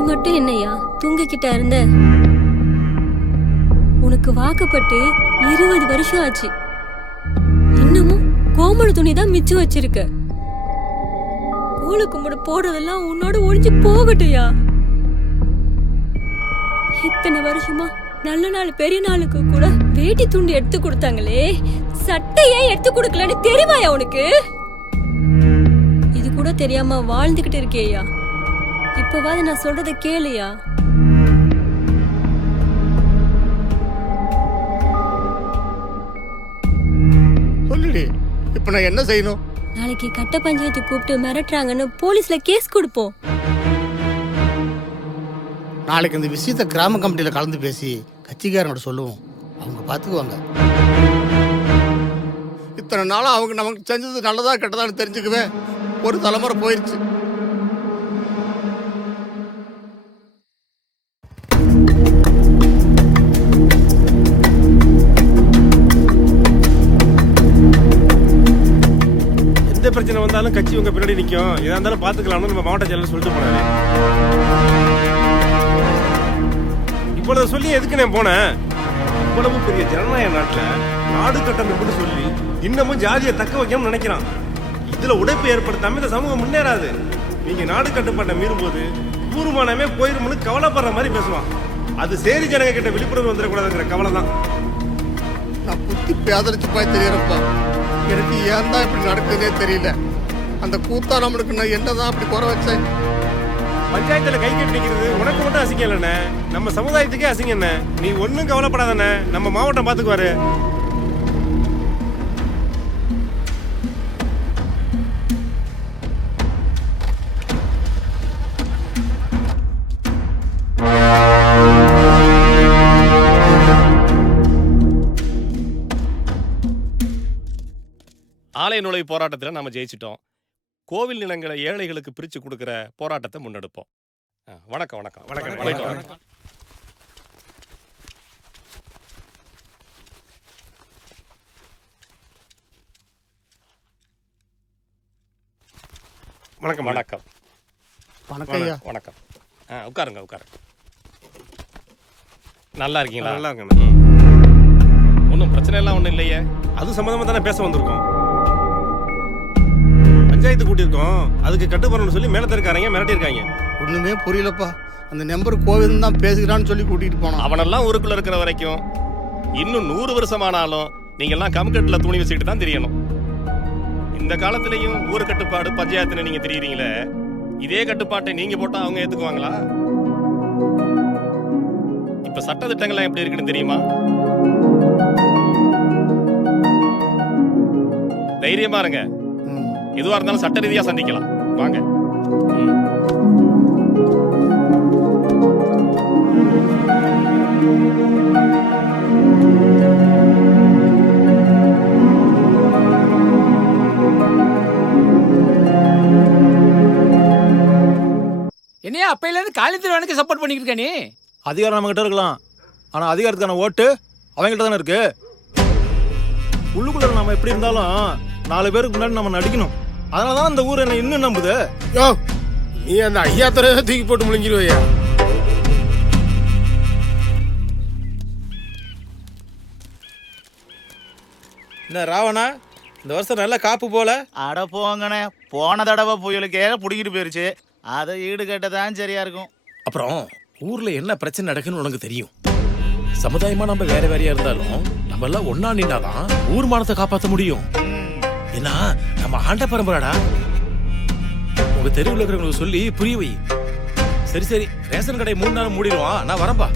மட்டும் என்னையா தூங்கிக்கிட்டா இருந்த? உனக்கு வாக்கப்பட்டு 20 வருஷம் ஆச்சு. இன்னமும் கோமண துணி தான் மிச்சம் வச்சிருக்க. கோல கும்பிட போடுறதெல்லாம் உன்னோட ஒழிஞ்சு போகட்டையா. இத்தனை வருஷமா நல்ல நாள் பெரிய நாளுக்கு கூட வேட்டி துண்டு எடுத்து கொடுத்தாங்களே, சட்டையே எடுத்து கொடுக்கலன்னு தெரியுமாயா உனக்கு? இது கூட தெரியாம வாழ்ந்துகிட்டு இருக்கேயா. இப்பவாது நான் சொல்றத கேளுயா. சொல்லுடி, இப்ப நான் என்ன செய்யணும்? நாளைக்கு கட்ட பஞ்சாயத்து கூப்பிட்டு மிரட்டுறாங்கன்னு போலீஸ்ல கேஸ் கொடுப்போம். நாளைக்கு இந்த விஷயத்த கிராம கமிட்டியில் கலந்து பேசி கட்சிக்காரனோட சொல்லுவோம். அவங்க பார்த்துக்குவாங்க. இத்தனை நாளாக அவங்க நமக்கு செஞ்சது நல்லதா கெட்டதான்னு தெரிஞ்சுக்கவே ஒரு தலைமுறை போயிடுச்சு. எந்த பிரச்சனை வந்தாலும் கட்சி உங்க பின்னாடி நிற்கும். எதா இருந்தாலும் பார்த்துக்கலாம்னு நம்ம மாவட்ட செயலர் சொல்லிட்டு போனாரு. இவ்வளவு சொல்லி எதுக்கு நான் போனேன்? இவ்வளவு பெரிய ஜனநாயக நாட்டில் நாடு கட்டமைப்புன்னு சொல்லி இன்னமும் ஜாதியை தக்க வைக்கணும்னு நினைக்கிறான். இதுல உடைப்பு ஏற்படுத்தாம இந்த சமூகம் முன்னேறாது. நீங்க நாடு கட்டுப்பாட்டை மீறும் போது தூர்மானமே போயிருமுன்னு கவலைப்படுற மாதிரி பேசுவான். அது சேரி ஜனங்க கிட்ட விழிப்புணர்வு வந்துடக்கூடாதுங்கிற கவலை தான். நான் புத்தி பேதரிச்சு போய் தெரியறப்பா. எனக்கு ஏன் தான் இப்படி நடக்குதுன்னே தெரியல. அந்த கூத்தா நம்மளுக்கு நான் என்னதான் அப்படி குறை வச்சேன்? பஞ்சாயத்துல கை கட்டி நிக்கிறது உனக்கு மட்டும் அசிங்கம் இல்லைண்ணே, நம்ம சமுதாயத்துக்கே அசிங்கம் என்ன. நீ ஒன்னும் கவலைப்படாதண்ணே, நம்ம மாவட்டம் பாத்துக்குவாரு. ஆலய நுழைவு போராட்டத்தில் நம்ம ஜெயிச்சிட்டோம். கோவில் நிலங்களை ஏழைகளுக்கு பிரித்து கொடுக்குற போராட்டத்தை முன்னெடுப்போம். வணக்கம் வணக்கம் வணக்கம் வணக்கம். வணக்கம் வணக்கம் வணக்கம் ஐயா. வணக்கம். உட்காருங்க உட்காருங்க. நல்லா இருக்கீங்களா? நல்லா இருக்கேன். ஒன்றும் பிரச்சனை எல்லாம் ஒன்றும் இல்லையே. அது சம்பந்தமா தானே பேச வந்திருக்கோம். பஞ்சாயத்து கூட்டியிருக்கோம், அதுக்கு கட்டுப்படணும்னு சொல்லி மேலத்திருக்காரங்க மிரட்டியிருக்காங்க. ஒண்ணுமே புரியலப்பா. அந்த நம்பர் கோவில் தான் பேசுகிறான்னு சொல்லி கூட்டிட்டு போனோம். அவனெல்லாம் ஊருக்குள்ள இருக்கிற வரைக்கும் இன்னும் 100 வருஷமானாலும் நீங்கெல்லாம் கம்கட்டில் துணி வச்சுக்கிட்டு தான் தெரியணும். இந்த காலத்திலையும் ஊர் கட்டுப்பாடு பஞ்சாயத்துன்னு நீங்க தெரியுறீங்களே, இதே கட்டுப்பாட்டை நீங்க போட்டா அவங்க ஏத்துக்குவாங்களா? இப்ப சட்ட திட்டங்கள்லாம் எப்படி இருக்குன்னு தெரியுமா? தைரியமா இருங்க. எதுவா இருந்தாலும் சட்ட ரீதியா சந்திக்கலாம். வாங்க. என்னையா அப்பையில இருந்து காலித்திரவனுக்கு சப்போர்ட் பண்ணிட்டு இருக்க நீ? அதிகாரம் நம்ம கிட்ட இருக்கலாம், ஆனா அதிகாரத்துக்கான ஓட்டு அவங்ககிட்ட தானே இருக்கு. உள்ளுக்குள்ள நம்ம எப்படி இருந்தாலும் 4 பேருக்கு முன்னாடி நம்ம நடிக்கணும். அதனாலதான் அந்த ஊர் என்ன இன்னும் நம்புது. யோ, நீ அந்த ஐயா துறையை தூக்கி போட்டு முழுங்கிடுவையா? என்ன ராவணா, இந்த வருஷம் நல்ல காப்பு போல. அட போங்கண்ணே, போன தடவை புயலுக்கே பிடிக்கிட்டு போயிருச்சு. அதை ஈடுகட்ட தான் சரியா இருக்கும். அப்புறம் ஊர்ல என்ன பிரச்சனை நடக்குன்னு உனக்கு தெரியும். சமுதாயமா நம்ம வேற வேறையா இருந்தாலும் நம்ம எல்லாம் ஒன்னா நின்னாதான் ஊர் மானத்தை காப்பாற்ற முடியும். ஏன்னா நம்ம ஆண்ட பரம்பராடா. உங்க தெருவில் இருக்கிறவங்களுக்கு சொல்லி புரிய வை. சரி சரி, ரேஷன் கடை 3 நாள் மூடிடுவான், நான் வரம்பா.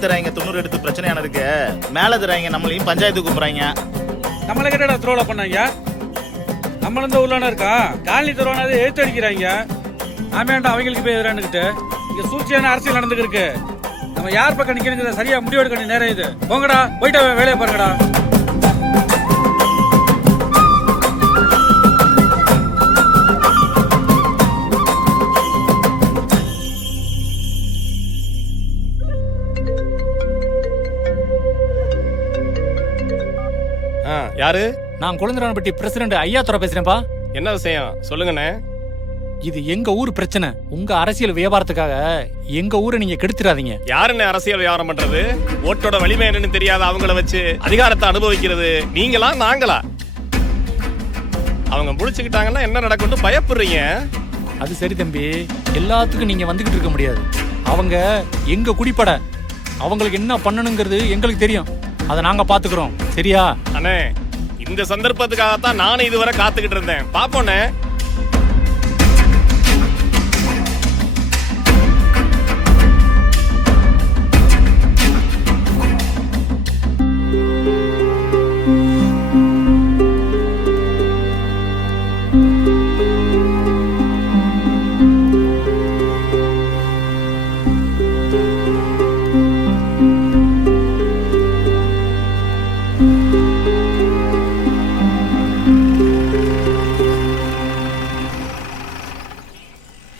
தராங்க 90 எடுத்து பிரச்சனையான இருக்கு. மேல தராங்க நம்மளையும் பஞ்சாயத்து கூப்பிடுறாங்க. நம்மள கிட்டடா த்ரோல பண்ணாங்க. நம்மளும் இந்த ஊர்ல இருக்கா காலனி தருவானதை எழுத்து அடிக்கிறாங்க. ஆமேண்டா அவங்களுக்கு போய் எதிரானுக்கிட்டு இங்க சூழ்ச்சியான அரசியல் நடந்துருக்கு. நம்ம யார் பக்கம் நிக்கணுங்கிறத சரியா முடிவு எடுக்க வேண்டிய நேரம் இது. போங்கடா, போயிட்டு வேலையை பாருங்கடா. யாரு? நான் குழந்தைரான்பட்டி பிரசிடண்ட் ஐயா துறை பேசுறேன்பா. என்ன விஷயம் சொல்லுங்கண்ணே. இது எங்க ஊர் பிரச்சனை. உங்க அரசியல் வியாபாரத்துக்காக எங்க ஊரை நீங்க கெடுத்துறாதீங்க. யாருன்னு அரசியல் வியாபாரம் பண்றது? ஓட்டோட வலிமை என்னன்னு தெரியாத அவங்கள வச்சு அதிகாரத்தை அனுபவிக்கிறது நீங்களா நாங்களா? அவங்க முடிச்சுக்கிட்டாங்கன்னா என்ன நடக்கும்னு பயப்படுறீங்க? அது சரி தம்பி, எல்லாத்துக்கும் நீங்க வந்துகிட்டு இருக்க முடியாது. அவங்க எங்க குடிப்பட, அவங்களுக்கு என்ன பண்ணணுங்கிறது எங்களுக்கு தெரியும். அதை நாங்க பாத்துக்கிறோம். சரியா அண்ணே? இந்த சந்தர்ப்பத்துக்காகத்தான் நானும் இதுவரை காத்துக்கிட்டு இருந்தேன். பாப்போண்ணே.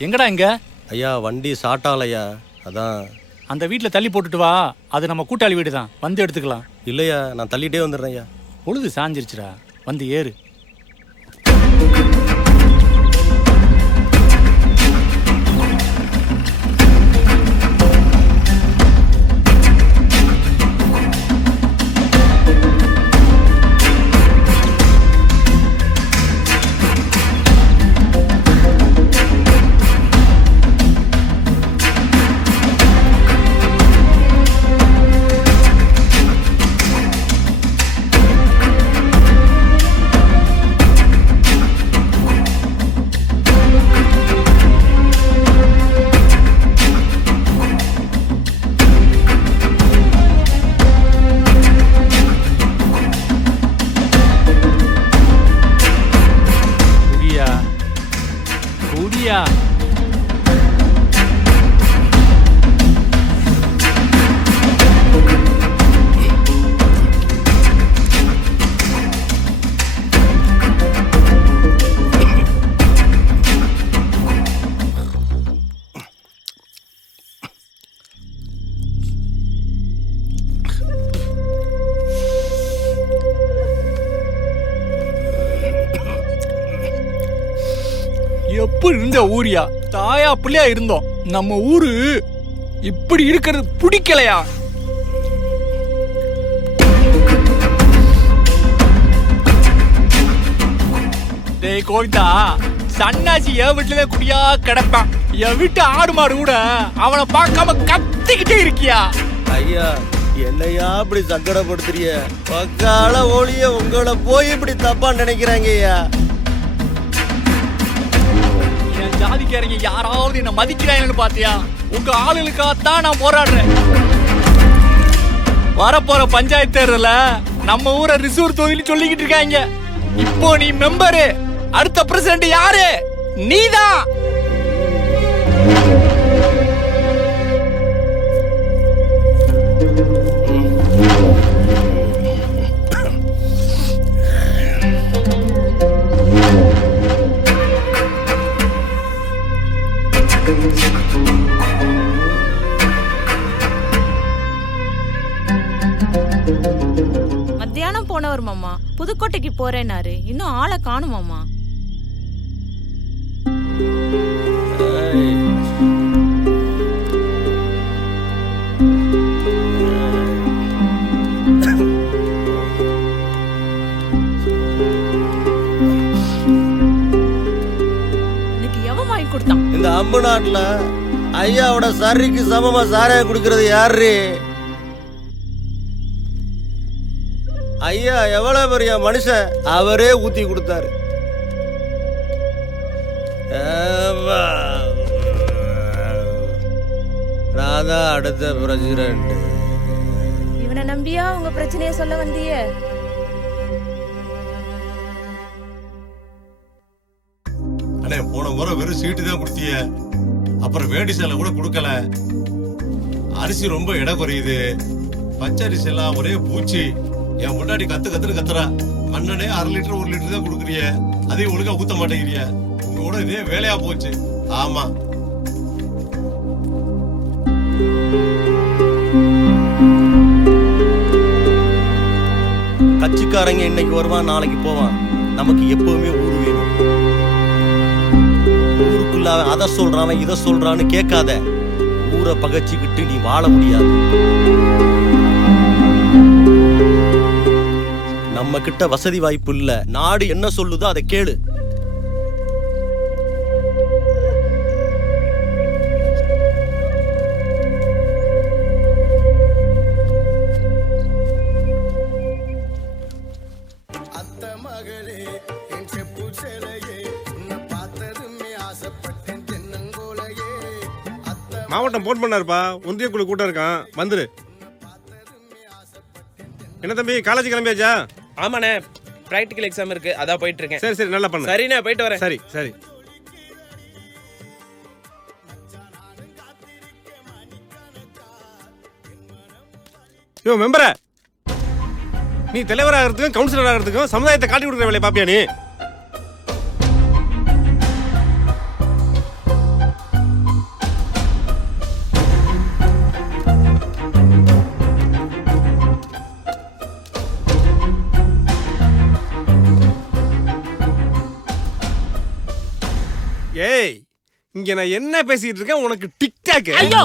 எங்கடா இங்க? ஐயா வண்டி ஸ்டார்ட் ஆகலையா, அதான். அந்த வீட்டில் தள்ளி போட்டுட்டு வா, அது நம்ம கூட்டாளி வீடு தான், வந்து எடுத்துக்கலாம். இல்லையா, நான் தள்ளிட்டே வந்துடுறேன் ஐயா. பொழுது சாஞ்சிருச்சுடா, வந்து ஏறு. எப்படி இருந்த ஊரியா? தாயா பிள்ளையா இருந்தோம். நம்ம ஊரு இப்படி இருக்கிறது பிடிக்கலையா? டேய் கோவிந்தா, சன்னாசி என் வீட்டுல குடியா கிடப்பான். என் வீட்டு ஆடு மாடு கூட அவனை பார்க்காம கத்திக்கிட்டே இருக்கியா? ஐயா என்னையா இப்படி சங்கடப்படுத்துறிய? பக்கால ஒளிய உங்களை போய் இப்படி தப்பா நினைக்கிறாங்க ஐயா. ஜாதிக்காரங்க யாராவது என்ன மதிக்கிறாங்கன்னு பாத்தியா? உங்க ஆளுகளுக்காகத்தான் நான் போராடுறேன். வரப்போற பஞ்சாயத்து தேர்தல நம்ம ஊரை ரிசூர் தொகுதின்னு சொல்லிக்கிட்டு இருக்காங்க. இப்போ நீ மெம்பரு, அடுத்த பிரசிடண்ட் யாரு? நீதான். மத்தியானம் போனவர் மாமா, புதுக்கோட்டைக்கு போறேன்னாரு. இன்னும் ஆளை காணுமாமா? எவன் வாங்கி கொடுத்தான்? இந்த அம்பு நாட்டுல ஐயாவோட சரிக்கு சமமா சாராயம் குடிக்கிறது யாரு? ஐயா எவ்வளவு பெரிய மனுஷன், அவரே ஊத்தி கொடுத்தாரு. நான் தான் அடுத்த பிரசிடண்ட். இவனை நம்பியா உங்க பிரச்சனைய சொல்ல வந்திய? அண்ணே போன முறை வெறும் சீட்டு தான் கொடுத்தீங்க, அப்புறம் வேடி சேலை கூட கொடுக்கல. அரிசி ரொம்ப எடை குறையுது, பச்சரிசி எல்லாம் ஒரே பூச்சி. என் முன்னாடி கத்துன்னு கத்துறா. மண்ணனே 1/2 லிட்டர் 1 லிட்டர் தான் கொடுக்குறிய, அதையும் ஒழுங்கா ஊத்த மாட்டேங்கிறிய. உங்களோட இதே வேலையா போச்சு. ஆமா கட்சிக்காரங்க இன்னைக்கு வருவான் நாளைக்கு போவான். நமக்கு எப்பவுமே ஊரு வேணும். ஊருக்குள்ள அவன் அதை சொல்றான் இதை சொல்றான்னு கேட்காத. ஊரை பகைச்சுக்கிட்டு நீ வாழ முடியாது. நம்ம கிட்ட வசதி வாய்ப்பு இல்ல. நாடு என்ன சொல்லுதோ அதை கேளு. மாவட்டம் போன் பண்ணாருப்பா, ஒன்றிய குழு கூட்டம் இருக்கான், வந்துரு. என்ன தம்பி, காலேஜ் கிளம்பியாச்சா? ஆமாண்ணே, பிராக்டிகல் எக்ஸாம் இருக்கு, அதான் போயிட்டு இருக்கேன். சரி சரி, நல்லா பண்ணு. சரிண்ணே, போயிட்டு வரேன். சரி சரி. யோ மெம்பர, நீ தலைவர் ஆகிறதுக்கும் கவுன்சிலர் ஆகிறதுக்கும் சமுதாயத்தை காட்டி கொடுக்குற வேலையை பாப்பியா நீ? ஏய், இங்க நான் என்ன பேசிட்டு இருக்கேன், உனக்கு டிக்டாக்? ஐயோ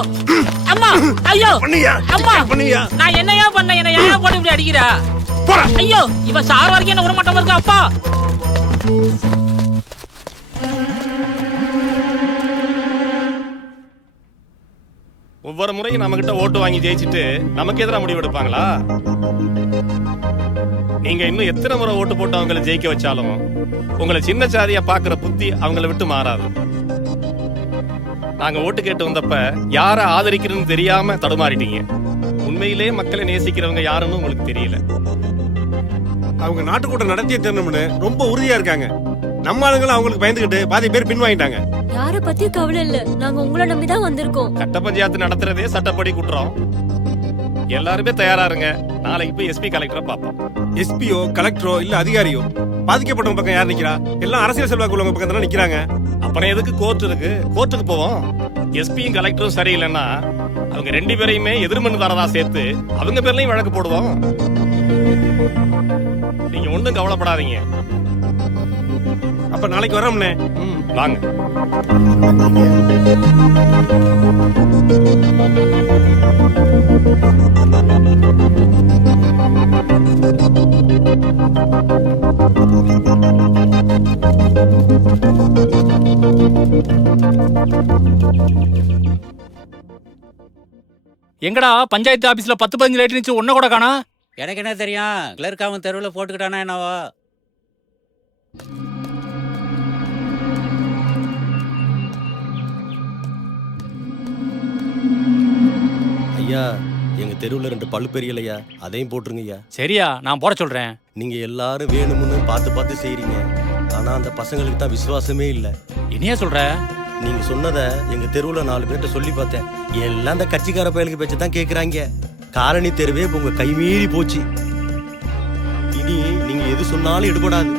அம்மா, ஐயோ பண்ணியா அம்மா, பண்ணியா? நான் என்னையா பண்ண, என்ன யாரா போட்டு இப்படி அடிக்கிறா? ஐயோ, இவ சார் வரைக்கும் என்ன விடமாட்டோம் இருக்கா அப்பா. ஒவ்வொரு முறையும் நம்ம கிட்ட ஓட்டு வாங்கி ஜெயிச்சுட்டு நமக்கு எதிராக முடிவு எடுப்பாங்களா? நீங்க இன்னும் எத்தனை முறை ஓட்டு போட்டு அவங்களை ஜெயிக்க வச்சாலும் உங்களை சின்ன சாதியா பாக்குற புத்தி அவங்கள விட்டு மாறாது. நாங்க ஓட்டு கேட்டு வந்தப்ப யார ஆதரிக்கிறதுன்னு தெரியாம தடுமாறிட்டீங்க. உண்மையிலே மக்களை நேசிக்கிறவங்க யாருன்னு உங்களுக்கு தெரியல. அவங்க நாட்டுக்கூட்டம் நடத்திய தரணும்னு ரொம்ப உறுதியா இருக்காங்க. நம்ம ஆளுங்களும் அவங்களுக்கு பயந்துகிட்டு பாதி பேர் பின் வாங்கிட்டாங்க. யார பத்தி கவலை இல்ல, நாங்க உங்களை நம்பிதான் வந்திருக்கோம். கட்ட பஞ்சாயத்து நடத்துறதே சட்டப்படி குற்றம். எல்லாருமே தயாரா இருங்க. நாளைக்கு போய் எஸ்பி கலெக்டரை பார்ப்போம். எஸ்பியோ கலெக்டரோ இல்ல அதிகாரியோ பாதிக்கப்பட்டவங்க பக்கம் யார் நிக்கிறா? எல்லாம் அரசியல் செல்வாக்கு உள்ளவங்க பக்கம் தானே நிக்கிறாங்க. அப்புறம் எதுக்கு கோர்ட் இருக்கு? கோர்ட்டுக்கு போவோம். எஸ்பியும் கலெக்டரும் சரியில்லைன்னா அவங்க ரெண்டு பேரையுமே எதிர்மனு தரதா சேர்த்து அவங்க பேர்லயும் வழக்கு போடுவோம். நீங்க ஒண்ணும் கவலைப்படாதீங்க. அப்ப நாளைக்கு வரோம்னே. வாங்க. எங்கடா பஞ்சாயத்து ஆபீஸ்ல 10-15 லைட் நிச்சு ஒன்ன கூட காணா? எனக்கு என்ன தெரியும், கிளர்க் அவன் தெருவில் போட்டுக்கிட்டானா என்னவோ. ஐயா, எங்க தெருவுல 2 பல்லு பெரியலையா, அதையும் போட்டுருங்க ஐயா. சரியா, நான் போட சொல்றேன். நீங்க எல்லாரும் வேணும்னு பார்த்து செய்றீங்க. ஆனா அந்த பசங்களுக்கு தான் விசுவாசமே இல்ல. என்னையா சொல்ற? நீங்க சொன்னதை எங்க தெருவுல 4 பேர்ட்ட சொல்லி பார்த்தேன். எல்லாம் அந்த கட்சிக்கார பயலுக்கு பேச்ச தான் கேக்குறாங்க. காலனி தெருவே உங்க கைமீறி போச்சு. இனி நீங்க எது சொன்னாலும் எடுபடாது.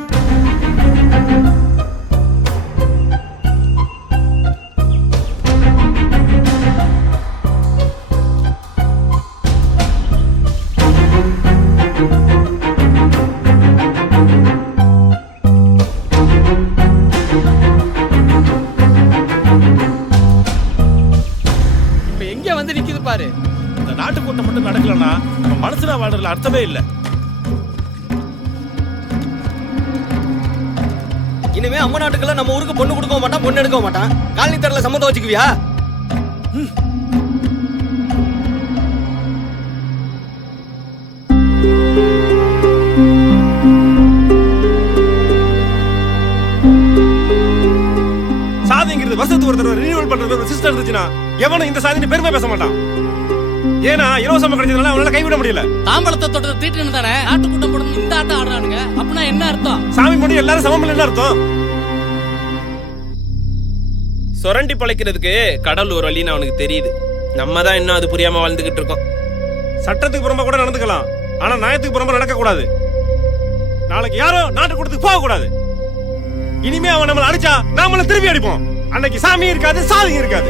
பாரு, இந்த நாட்டுக்கூட்டம் மட்டும் நடக்கலன்னா நம்ம மனசுல வாழ்றதுல அர்த்தமே இல்ல. இனிமே அம்மா நாட்டுக்கெல்லாம் நம்ம ஊருக்கு பொண்ணு கொடுக்க மாட்டான், பொண்ணு எடுக்க மாட்டான். காலனி தெருல சம்மந்தம் வச்சுக்குவியா? சாதிங்கிறது வருஷத்துக்கு ஒரு தடவை ரினியூவல் பண்றது ஒரு சிஸ்டம் இருந்துச்சுன்னா எவனும் இந்த சாதின்னு பெருமை பேச மாட்டான். ஏன்னா இலவசமா கிடைச்சதுனால அவனால கைவிட முடியல. தாம்பளத்தை தொட்டதை தீட்டுன்னு தானே ஆட்டுக்கூட்டம் போடணும் இந்த ஆட்டம் ஆடுறானுங்க. அப்படின்னா என்ன அர்த்தம்? சாமி முடி எல்லாரும் சமம் இல்லைன்னு அர்த்தம். சொரண்டி பழைக்கிறதுக்கு கடவுள் ஒரு வழின்னு அவனுக்கு தெரியுது. நம்ம தான் இன்னும் அது புரியாம வாழ்ந்துகிட்டு இருக்கோம். சட்டத்துக்கு புறம்பா கூட நடந்துக்கலாம், ஆனா நியாயத்துக்கு புறம்பா நடக்க கூடாது. நாளைக்கு யாரும் நாட்டுக்கூட்டத்துக்கு போக கூடாது. இனிமே அவன் நம்மளை அடிச்சா நாமளும் திருப்பி அடிப்போம். அன்னைக்கு சாமி இருக்காது, சாதி இருக்காது.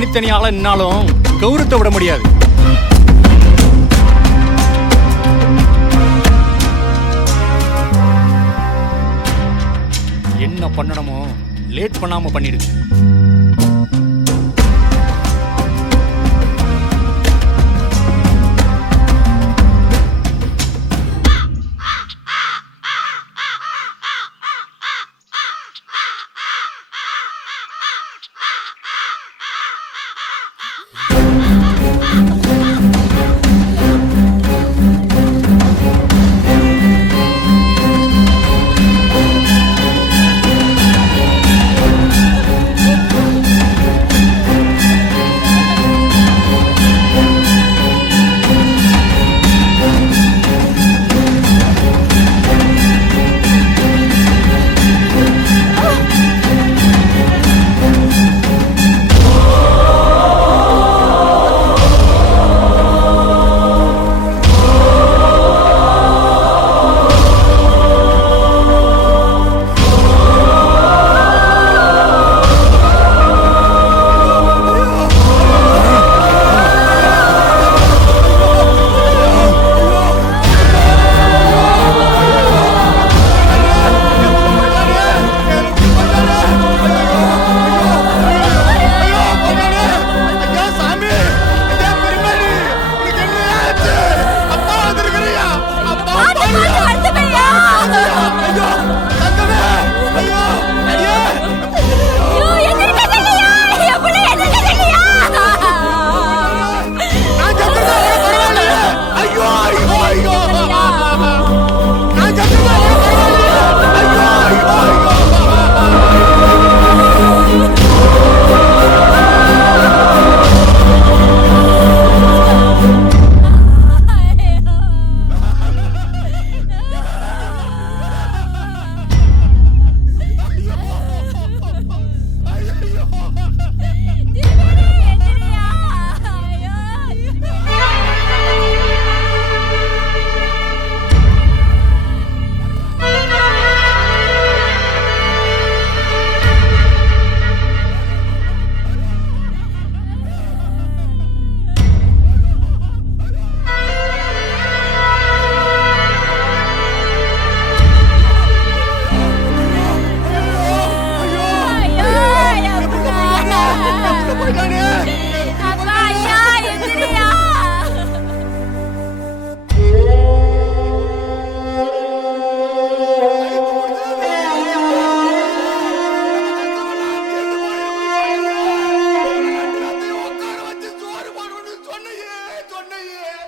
தனித்தனியால நின்னாலும் கௌரவத்தை விட முடியாது. என்ன பண்ணணுமோ லேட் பண்ணாம பண்ணிடு.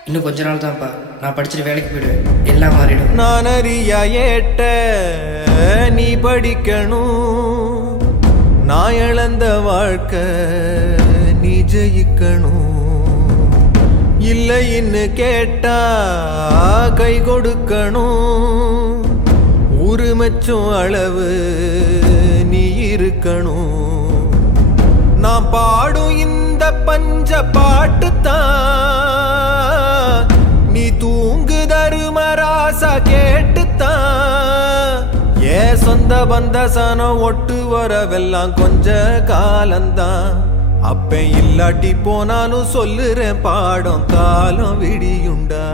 இன்னும் கொஞ்ச நாள் தான்ப்பா, நான் படிச்சுட்டு வேலைக்கு போயிடுவேன், எல்லாம் மாறிடும். நான் அறியா ஏட்ட நீ படிக்கணும், நான் இழந்த வாழ்க்கை நீ ஜெயிக்கணும், இல்லைன்னு கேட்டா கை கொடுக்கணும், உருமச்சும் அளவு நீ இருக்கணும். நான் பாடும் இந்த பஞ்ச பாட்டுத்தான் நீ தூங்கு தருமராசா கேட்டுத்தான். ஏ சொந்த பந்த சனம் ஒட்டு வரவெல்லாம் கொஞ்ச காலந்தான். அப்ப இல்லாட்டி போனாலும் சொல்லுறேன் பாடம் காலம் விடியுண்டா.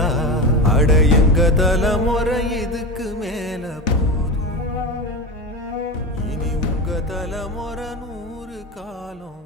அட எங்க தலைமுறை இதுக்கு மேல போதும், இனி உங்க தலைமுறை 100 காலம்.